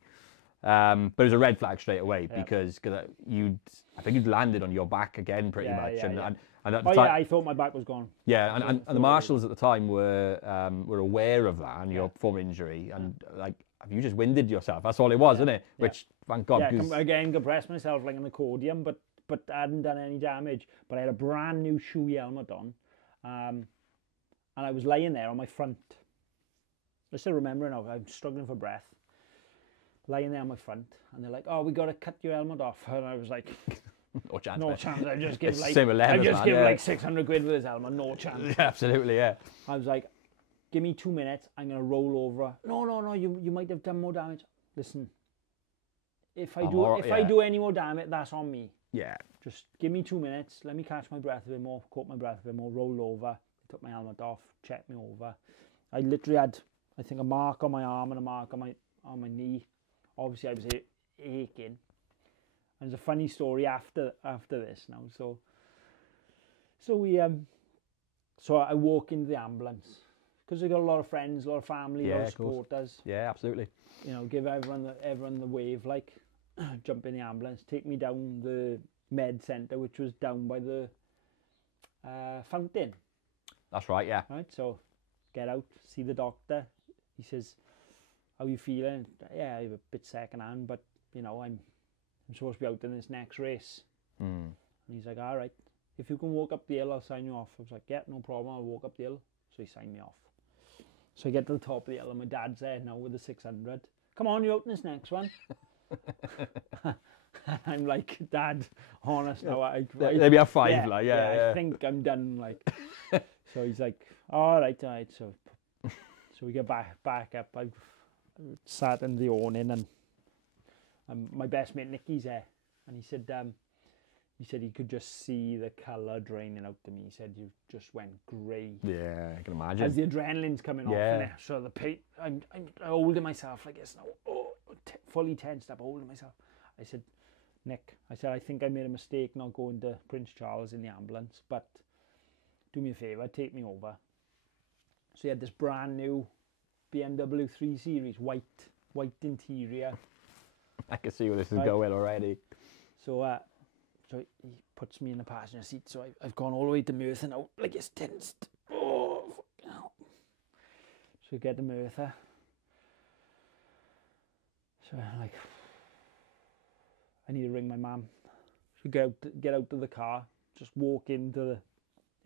But it was a red flag straight away because I think you'd landed on your back again pretty much. And at the time, I thought my back was gone. Yeah, and the marshals at the time were aware of that and your form injury, and like, have you just winded yourself? That's all it was, isn't it? Which, thank God. Yeah, again, compressed myself like an accordion, but I hadn't done any damage. But I had a brand new shoe helmet on, and I was laying there on my front. I still remember now, I'm struggling for breath. Lying there on my front, and they're like, "Oh, we got to cut your helmet off," and I was like, "No chance, no chance." I just give like, like 600 quid for this helmet, no chance. Yeah, absolutely, yeah. I was like, "Give me 2 minutes. I'm gonna roll over." No, you might have done more damage. Listen, if I do any more damage, that's on me. Yeah. Just give me 2 minutes. Let me catch my breath a bit more, caught my breath a bit more, roll over, took my helmet off, checked me over. I literally had, I think, a mark on my arm and a mark on my knee. Obviously, I was aching. And there's a funny story after this now. So I walk into the ambulance because we've got a lot of friends, a lot of family, a lot of supporters. Yeah, absolutely. You know, give everyone the wave, like, jump in the ambulance, take me down the med centre, which was down by the fountain. That's right, yeah. Right, so get out, see the doctor. He says, how you feeling? Yeah, I'm a bit second hand, but, you know, I'm supposed to be out in this next race. And he's like, all right, if you can walk up the hill, I'll sign you off. I was like, yeah, no problem, I'll walk up the hill. So he signed me off. So I get to the top of the hill and my dad's there now with the 600. Come on, you're out in this next one. I'm like, Dad, honest now, maybe a 5, yeah, like, I think I'm done, like. So he's like, all right. So we get back up. I sat in the awning, and my best mate Nicky's there, and he said he could just see the colour draining out to me. He said you just went grey. Yeah, I can imagine. As the adrenaline's coming off, innit? So the pain, I'm holding myself like this now. Oh, fully tensed up, holding myself. I said, Nick, I think I made a mistake not going to Prince Charles in the ambulance, but do me a favour, take me over. So he had this brand new BMW 3 Series, white interior. I can see where this is going already. So so he puts me in the passenger seat, so I've gone all the way to Merthyr now, like it's tensed. Oh, fucking hell. So get to Merthyr. So I'm like, I need to ring my mum. So get out of the car, just walk into the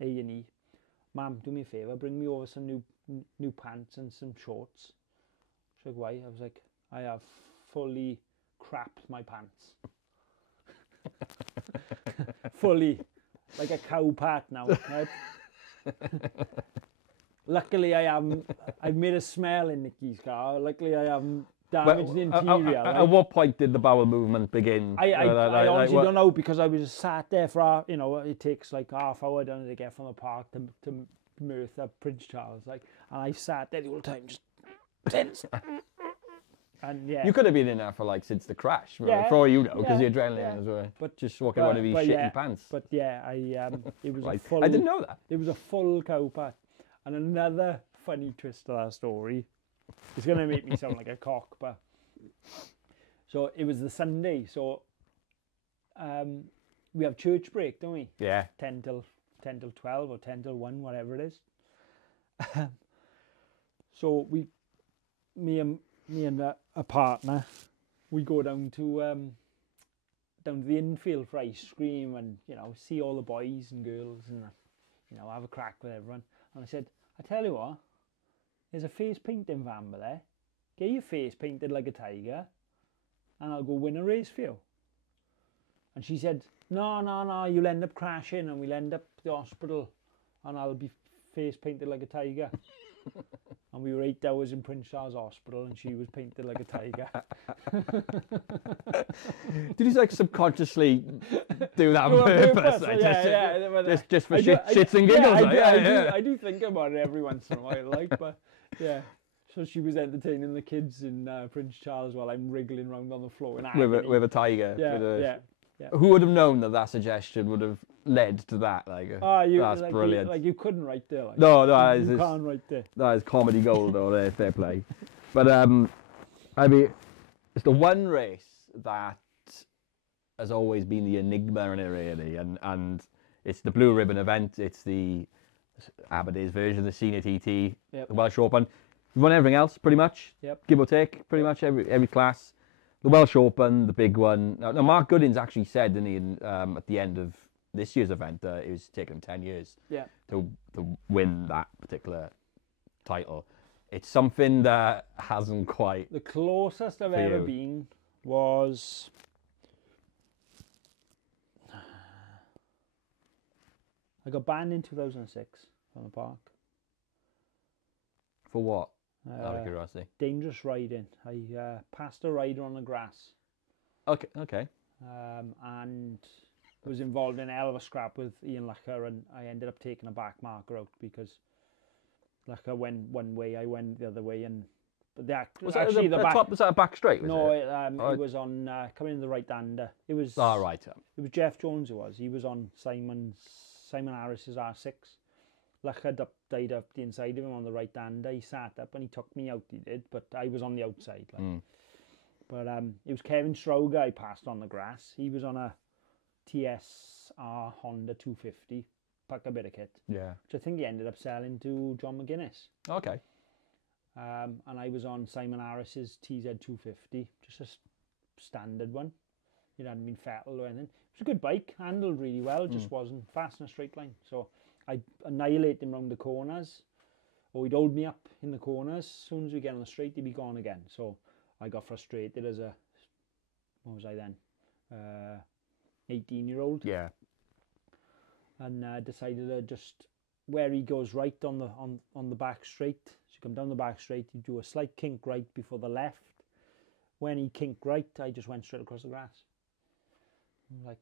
A&E. Mum, do me a favour, bring me over some new pants and some shorts. She's like, why? I was like, I have fully crapped my pants. Fully, like a cow pat now, right? Luckily I've made a smell in Nicky's car. Luckily I haven't damaged the interior. At what point did the bowel movement begin? I honestly don't know, because I was sat there for, you know, it takes like half hour down to get from the park to Merthyr, Prince Charles, like, and I sat there the whole time just tense. And yeah, you could have been in there for like since the crash, for all you know, because the adrenaline as well. But just walking around in these shitty pants. But yeah, it was right. a full. I didn't know that. It was a full cow pat. And another funny twist to that story. It's gonna make me sound like a cock, but so it was the Sunday. So we have church break, don't we? Yeah. 10 till 12 or 10 till 1, whatever it is. So me and a partner, we go down to the infield for ice cream, and, you know, see all the boys and girls, and, you know, have a crack with everyone. And I said, I tell you what, there's a face painting van there. Get your face painted like a tiger, and I'll go win a race for you. And she said, no, you'll end up crashing, and we'll end up at the hospital, and I'll be face painted like a tiger. And we were 8 hours in Prince Charles Hospital, and she was painted like a tiger. Did you like subconsciously do that on purpose? Like, just for shits and giggles. I do think about it every once in a while, like, but yeah. So she was entertaining the kids in Prince Charles while I'm wriggling around on the floor in agony. With a tiger. Yeah. Who would have known that suggestion would have led to that? Like, that's brilliant. You couldn't write there. Like, no, you can't write there. That is comedy gold, though. Fair play. But I mean, it's the one race that has always been the enigma in it, really, and it's the Blue Ribbon event. It's the Aberdare's version of the Senior TT, the Welsh Open. We've won everything else, pretty much. Yep. Give or take, pretty much every class. The Welsh Open, the big one. Now Mark Goodings actually said, didn't he, at the end of this year's event, it was taking him 10 years to win that particular title. It's something that hasn't quite... The closest I've ever been was... I got banned in 2006 from the park. For what? Out of curiosity. Dangerous riding. I passed a rider on the grass. Okay. And was involved in a hell of a scrap with Ian Lucker, and I ended up taking a back marker out because Lucker went one way, I went the other way, but was that a back straight? No, it was on coming in the right-hander. It was right. It was Jeff Jones who was. He was on Simon Harris's R6, luck had died up the inside of him on the right hand. He sat up and he took me out, he did, but I was on the outside. Like. But it was Kevin Strowger I passed on the grass. He was on a TSR Honda 250, pack a bit of kit. Yeah. Which I think he ended up selling to John McGuinness. Okay. And I was on Simon Harris's TZ250, just a standard one. It hadn't been fettled or anything. It was a good bike, handled really well, just wasn't fast in a straight line. So I annihilated him round the corners, or he'd hold me up in the corners. As soon as we get on the straight, he'd be gone again. So I got frustrated as a, what was I then? 18-year-old. Yeah. And decided to just, where he goes right on the back straight, so you come down the back straight, you do a slight kink right before the left. When he kinked right, I just went straight across the grass. I was like,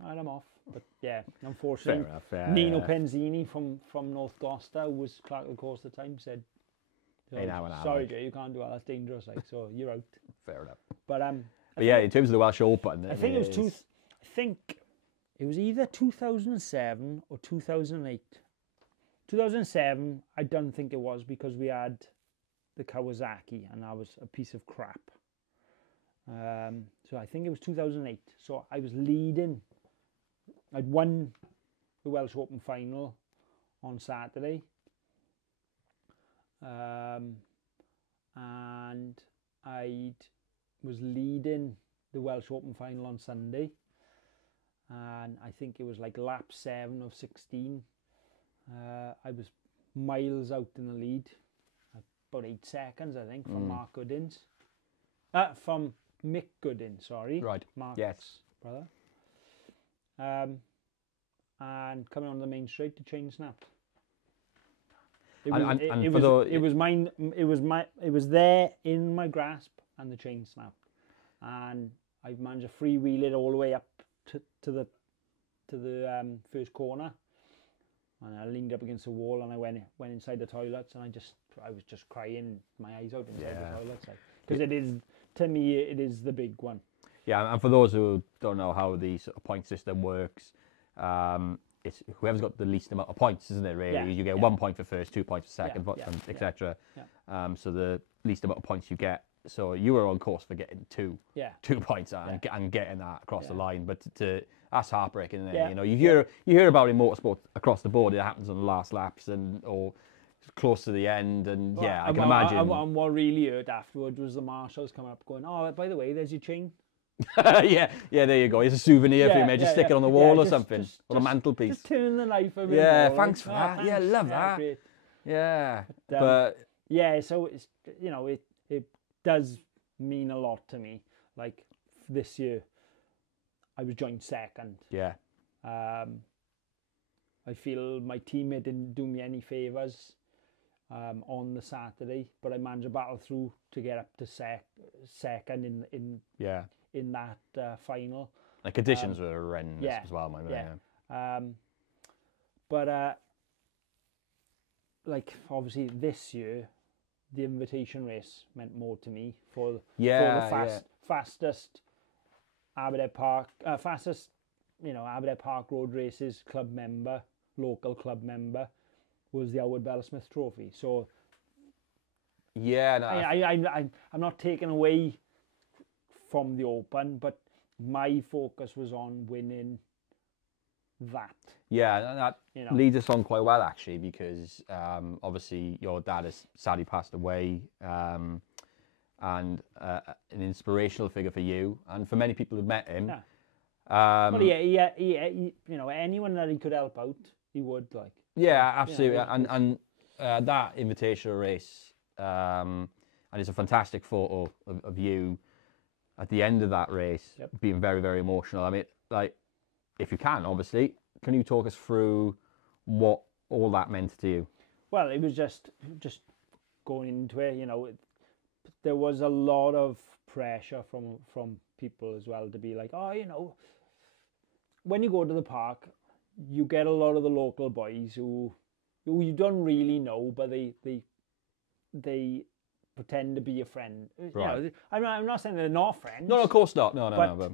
all right, I'm off. But yeah, unfortunately, Fair enough, Nino Penzini from North Gloucester, who was clerk of the course at the time, said, sorry, Jay, you can't do that. That's dangerous. Like, so you're out. Fair enough. But yeah, in terms of the Welsh Open, I think it was either 2007 or 2008. 2007, I don't think it was, because we had the Kawasaki and that was a piece of crap. So I think it was 2008. So I was leading. I'd won the Welsh Open final on Saturday. And I was leading the Welsh Open final on Sunday. And I think it was like lap 7 of 16. I was miles out in the lead, about 8 seconds, I think, from Mark Goodins. From Mick Goodin, sorry. Right. Mark's brother. And coming on the main straight, the chain snapped. It was there in my grasp, and the chain snapped. And I managed to freewheel it all the way up to the first corner, and I leaned up against the wall, and I went inside the toilets, and I was just crying my eyes out inside the toilets, because it is, to me, it is the big one. Yeah, and for those who don't know how the sort of point system works, it's whoever's got the least amount of points, isn't it? Really, yeah, you get 1 point for first, 2 points for second, etc. Yeah. So the least amount of points you get. So you were on course for getting 2 points and getting that across the line, but that's heartbreaking, isn't it? Yeah. You know, you hear about in motorsport across the board. It happens on the last laps or close to the end, and I can imagine. And what really hurt afterwards was the marshals coming up going, "Oh, by the way, there's your chain." yeah, there you go. Here's a souvenir for you, mate. Just stick it on the wall or something, on a mantelpiece. Just turn the knife a bit. Yeah, more. thanks for that. Yeah, love that. Great. Yeah, but yeah, so it's, you know, it does mean a lot to me. Like this year, I was joined second. Yeah. I feel my teammate didn't do me any favours on the Saturday, but I managed to battle through to get up to second in that final. The conditions were horrendous as well, but like obviously this year, the invitation race meant more to me for the fastest Aberdare Park, Aberdare Park Road Races club member, local club member, was the Howard Bellsmith Trophy. So yeah, no, I'm not taking away from the Open, but my focus was on winning that. Yeah, that leads us on quite well, actually, because obviously your dad has sadly passed away, and an inspirational figure for you and for many people who've met him. Yeah. He, anyone that he could help out, he would, like. Yeah, absolutely. And that invitational race, and it's a fantastic photo of you at the end of that race, being very, very emotional. I mean, like, if you can, obviously, can you talk us through what all that meant to you? Well, it was just going into it, there was a lot of pressure from people as well to be like, when you go to the park, you get a lot of the local boys who you don't really know, but they pretend to be your friend. Right. I'm not saying they're not friends. No, of course not. No. But,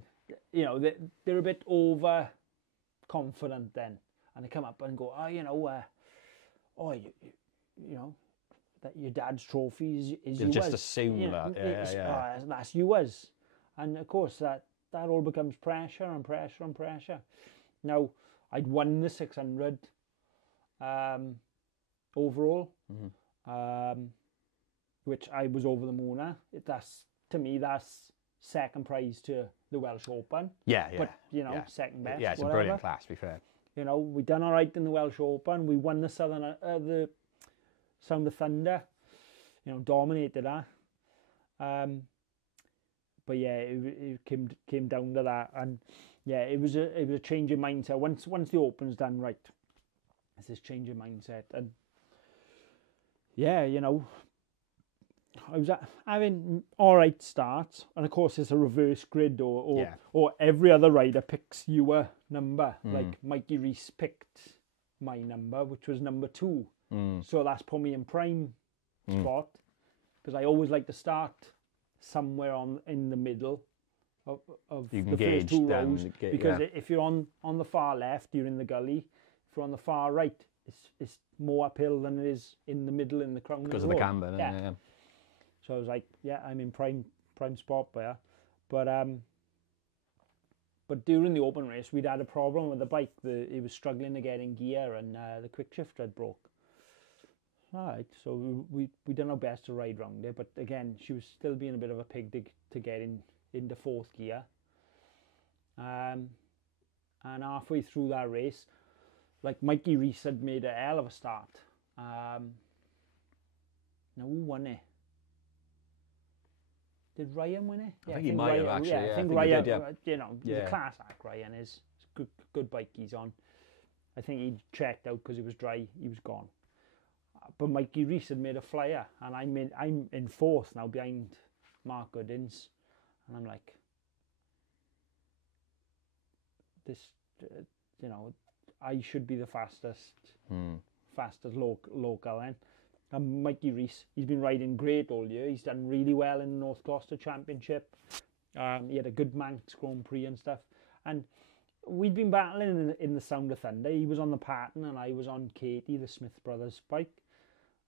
they're a bit overconfident then. And they come up and go, oh, you know, that your dad's trophy is You'll yours. just assume You know, that. Yeah. that's yours. And of course that all becomes pressure and pressure and pressure. Now, I'd won the 600 overall, which I was over the moon at. To me, that's second prize to the Welsh Open. Yeah. But, you know, second best. Yeah, it's whatever. a brilliant class, to be fair. You know, we done all right in the Welsh Open. We won the the Sound of Thunder. You know, dominated that. But yeah, it came down to that, and yeah, it was a change of mindset. Once the Open's done right, it's this change of mindset, and yeah, you know, I was having all right starts, and of course it's a reverse grid, or every other rider picks your number. Like Mikey Reese picked my number, which was number 2, so that's put me in prime spot, because I always like to start somewhere in the middle of the first 2 rows, because if you're on the far left, you're in the gully. If you're on the far right, it's more uphill than it is in the middle in the crown because of the camber. Yeah. So I was like, yeah, I'm in prime spot there. But during the Open race, we'd had a problem with the bike. It was struggling to get in gear, and the quick shifter had broke. All right, so we done our best to ride round it, but again, she was still being a bit of a pig to get into 4th gear. And halfway through that race, like Mikey Reese had made a hell of a start. Now who won it? Did Ryan win it? I think he might have actually. Yeah, I think Ryan. You know, he's a class act. Ryan is good bike he's on. I think he checked out because it was dry. He was gone. But Mikey Reese had made a flyer, and I'm in 4th now behind Mark Goodins, and I'm like, this, you know, I should be the fastest local then. And Mikey Reese, he's been riding great all year. He's done really well in the North Gloucester Championship. He had a good Manx Grand Prix and stuff. And we'd been battling in the Sound of Thunder. He was on the Patton and I was on Katie, the Smith brothers bike.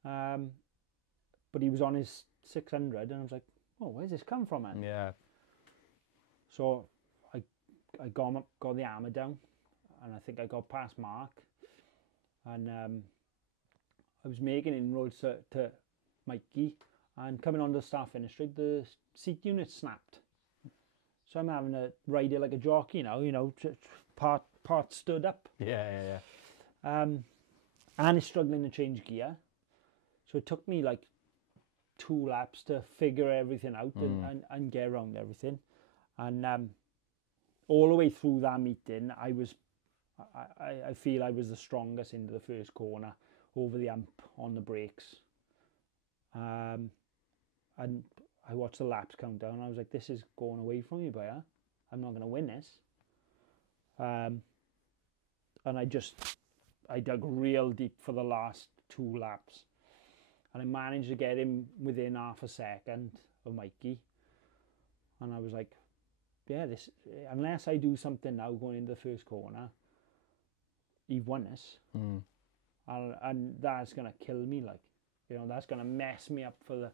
But he was on his 600, and I was like, oh, where's this come from, man? Yeah. So I got the armour down, and I think I got past Mark, and I was making inroads to Mikey, and coming onto the start finish straight, the seat unit snapped. So I'm having to ride it like a jockey now, you know, part stood up. Yeah. And it's struggling to change gear. So it took me like 2 laps to figure everything out and get around everything. And all the way through that meeting, I feel I was the strongest into the first corner, over the hump on the brakes. And I watched the laps count down. I was like, this is going away from me, boy. I'm not going to win this. And I dug real deep for the last 2 laps. And I managed to get him within half a second of Mikey. And I was like, yeah, this, unless I do something now going into the first corner, you've won this. And that's going to kill me, like, you know, that's going to mess me up for the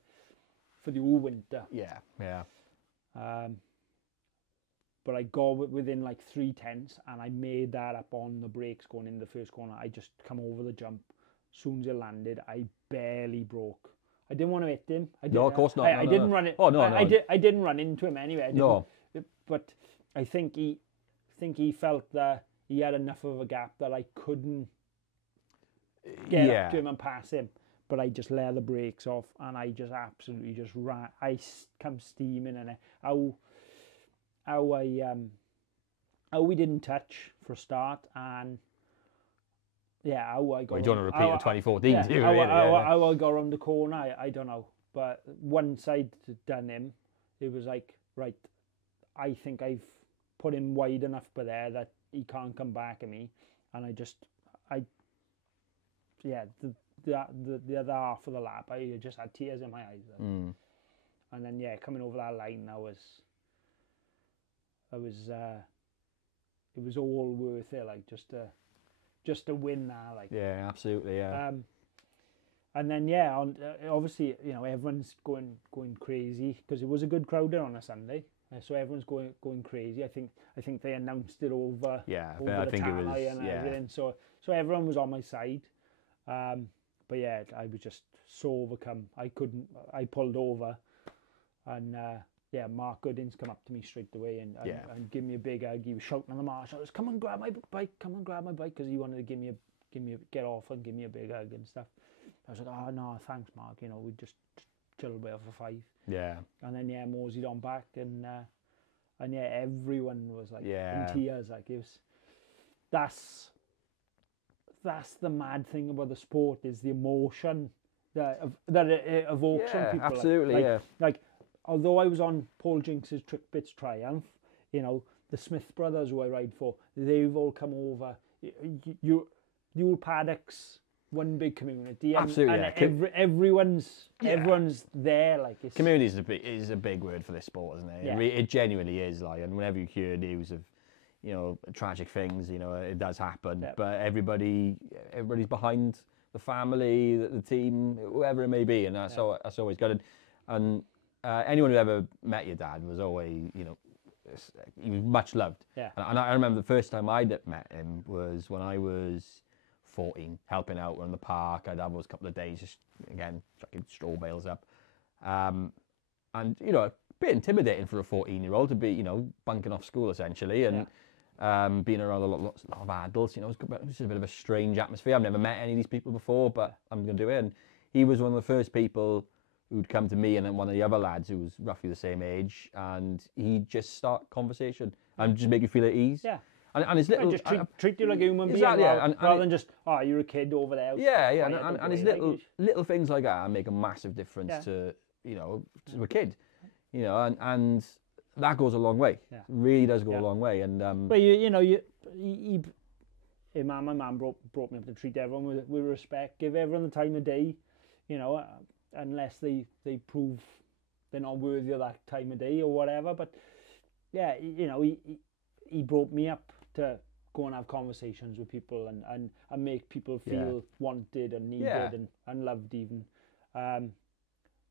whole winter. Yeah. But I got within like 3/10, and I made that up on the brakes going in the first corner. I just come over the jump. As soon as it landed, I barely broke. I didn't want to hit him. No, of course not. I didn't run it. Oh no, I didn't run into him anyway. But I think he felt that he had enough of a gap that I couldn't get up to him and pass him. But I just let the brakes off, and I just absolutely just ran. I come steaming, and how we didn't touch for a start, and how I got. You don't want to repeat of 2014, do you? How I got around the corner, I don't know. But once I'd done him, it was like, right, I think I've put him wide enough by there that he can't come back at me, and the other half of the lap, I just had tears in my eyes. And then coming over that line, it was all worth it, like just to win that, like. Yeah, absolutely, yeah. and then obviously everyone's going crazy because it was a good crowd there on a Sunday, so everyone's going crazy. I think they announced it over I the think it was and everything. So everyone was on my side, but yeah, I was just so overcome. I pulled over, and Mark Goodings come up to me straight away and give me a big hug. He was shouting on the marshals, "Come and grab my bike! Come and grab my bike!" because he wanted to give me get off and give me a big hug and stuff. I was like, "Oh no, thanks, Mark. We just chill away for 5." Yeah. And then moseyed on back, and everyone was like in tears. Like it was, that's the mad thing about the sport, is the emotion that it evokes on people. Absolutely, like although I was on Paul Jinks's Trick Bits Triumph, the Smith brothers who I ride for, they've all come over. You Paddocks, one big community. And, Absolutely, everyone's there. Like community is a big word for this sport, isn't it? Yeah. It genuinely is. Like, and whenever you hear news of tragic things, it does happen. Yep. But everybody's behind the family, the team, whoever it may be, and that's always good. And anyone who ever met your dad was always, he was much loved. Yeah. And I remember the first time I met him was when I was 14, helping out in the park. I'd have those couple of days, just again chucking straw bales up, and a bit intimidating for a 14-year-old to be, bunking off school essentially, and being around a lot of adults. It was just a bit of a strange atmosphere. I've never met any of these people before, but I'm going to do it. And he was one of the first people who'd come to me and then one of the other lads who was roughly the same age, and he'd just start conversation and just make you feel at ease. Yeah. And his little... just treat you like a human being, exactly, rather than just, you're a kid over there. And his little things like that make a massive difference to a kid, and that goes a long way. Yeah. Really does go a long way. And but my mum brought me up to treat everyone with respect, give everyone the time of day, unless they prove they're not worthy of that time of day or whatever. But yeah, he brought me up to go and have conversations with people and make people feel wanted and needed and loved even. And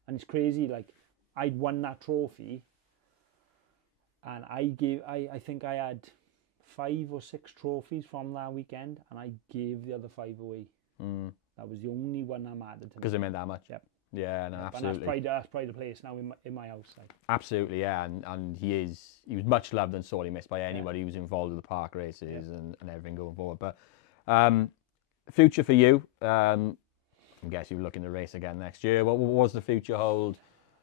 it's crazy, like I'd won that trophy and I think I had 5 or 6 trophies from that weekend, and I gave the other 5 away. That was the only one that mattered to me. Because it meant that much? Yep. Yeah, no, absolutely. And that's pride of place now in my house. Like. Absolutely, yeah, and he was much loved and sorely missed by anybody who was involved with the park races and everything going forward. But future for you, I guess you're looking to race again next year. What was the future hold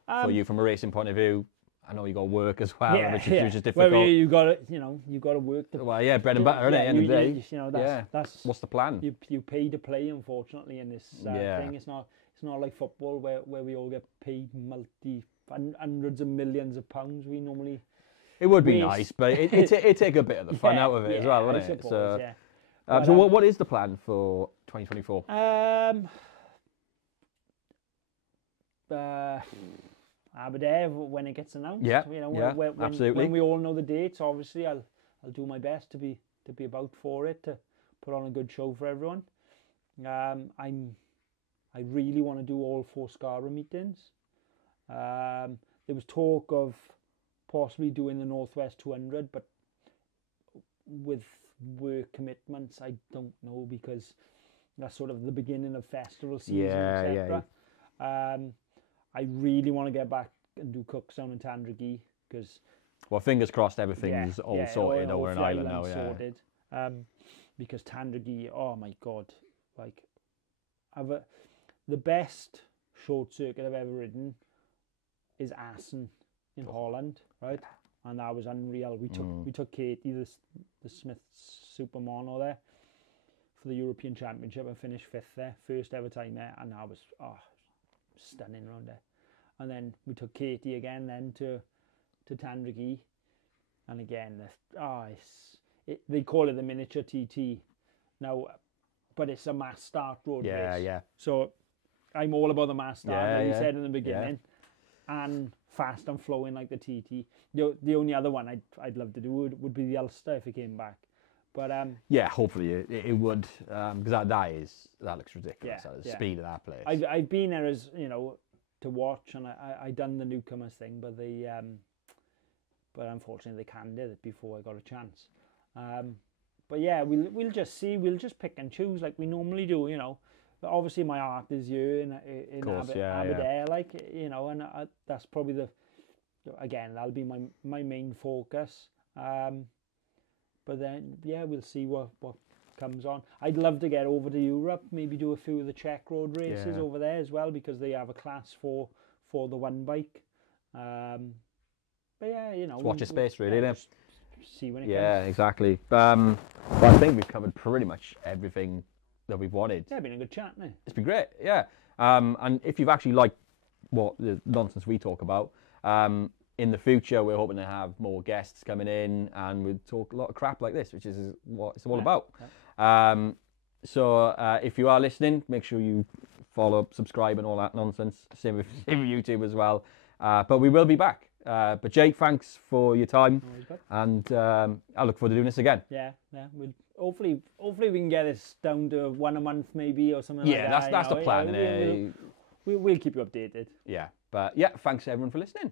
for you from a racing point of view? I know you got work as well, which is difficult. Well, you got to work. Bread and butter, isn't it? End of the day. That's what's the plan? You pay to play, unfortunately, in this thing. It's not like football where we all get paid hundreds of millions of pounds. We normally. It would be nice, but it take a bit of the fun out of it as well, wouldn't it? So what is the plan for 2024? Aberdare when it gets announced. Absolutely. When we all know the dates, obviously I'll do my best to be about for it, to put on a good show for everyone. I really want to do all 4 Scara meetings. There was talk of possibly doing the Northwest 200, but with work commitments, I don't know, because that's sort of the beginning of festival season, etc. I really want to get back and do Cookstown and Tandragee, because... Well, fingers crossed everything's all sorted over in Ireland now, sorted. Because Tandragee, oh my God, like, the best short circuit I've ever ridden is Assen in Holland, right? And that was unreal. We took Katie, the Smith Super Mono there, for the European Championship and finished 5th there, first ever time there, and that was stunning round there. And then we took Katie again then to Tandragee, and again they call it the miniature TT now, but it's a mass start road race. So I'm all about the mass start, like you said in the beginning, and fast and flowing like the TT. The only other one I'd love to do would be the Ulster if it came back, But yeah, hopefully it would, because that looks ridiculous. Yeah, The yeah. speed of that place. I've been there as to watch, and I done the newcomers thing, but but unfortunately they canned it before I got a chance. But yeah, we'll just see. We'll just pick and choose like we normally do. But obviously my art is here in Aberdare, like and that's probably again that'll be my main focus. But then yeah, we'll see what comes on. I'd love to get over to Europe, maybe do a few of the Czech road races over there as well, because they have a class for the one bike. But yeah, watch your space, really, innit? See when it comes. Yeah, exactly. But I think we've covered pretty much everything that we've wanted. Yeah, it's been a good chat, hasn't it? It's been great, yeah. And if you've actually liked what the nonsense we talk about, in the future we're hoping to have more guests coming in, and we'll talk a lot of crap like this, which is what it's all about. Yeah. So if you are listening, make sure you follow, subscribe and all that nonsense. Same with YouTube as well. But we will be back. But Jake, thanks for your time, and I look forward to doing this again. Yeah. We'll hopefully we can get this down to one a month maybe, or something like that. Yeah, that's the plan. We'll keep you updated. Yeah, but yeah, thanks everyone for listening.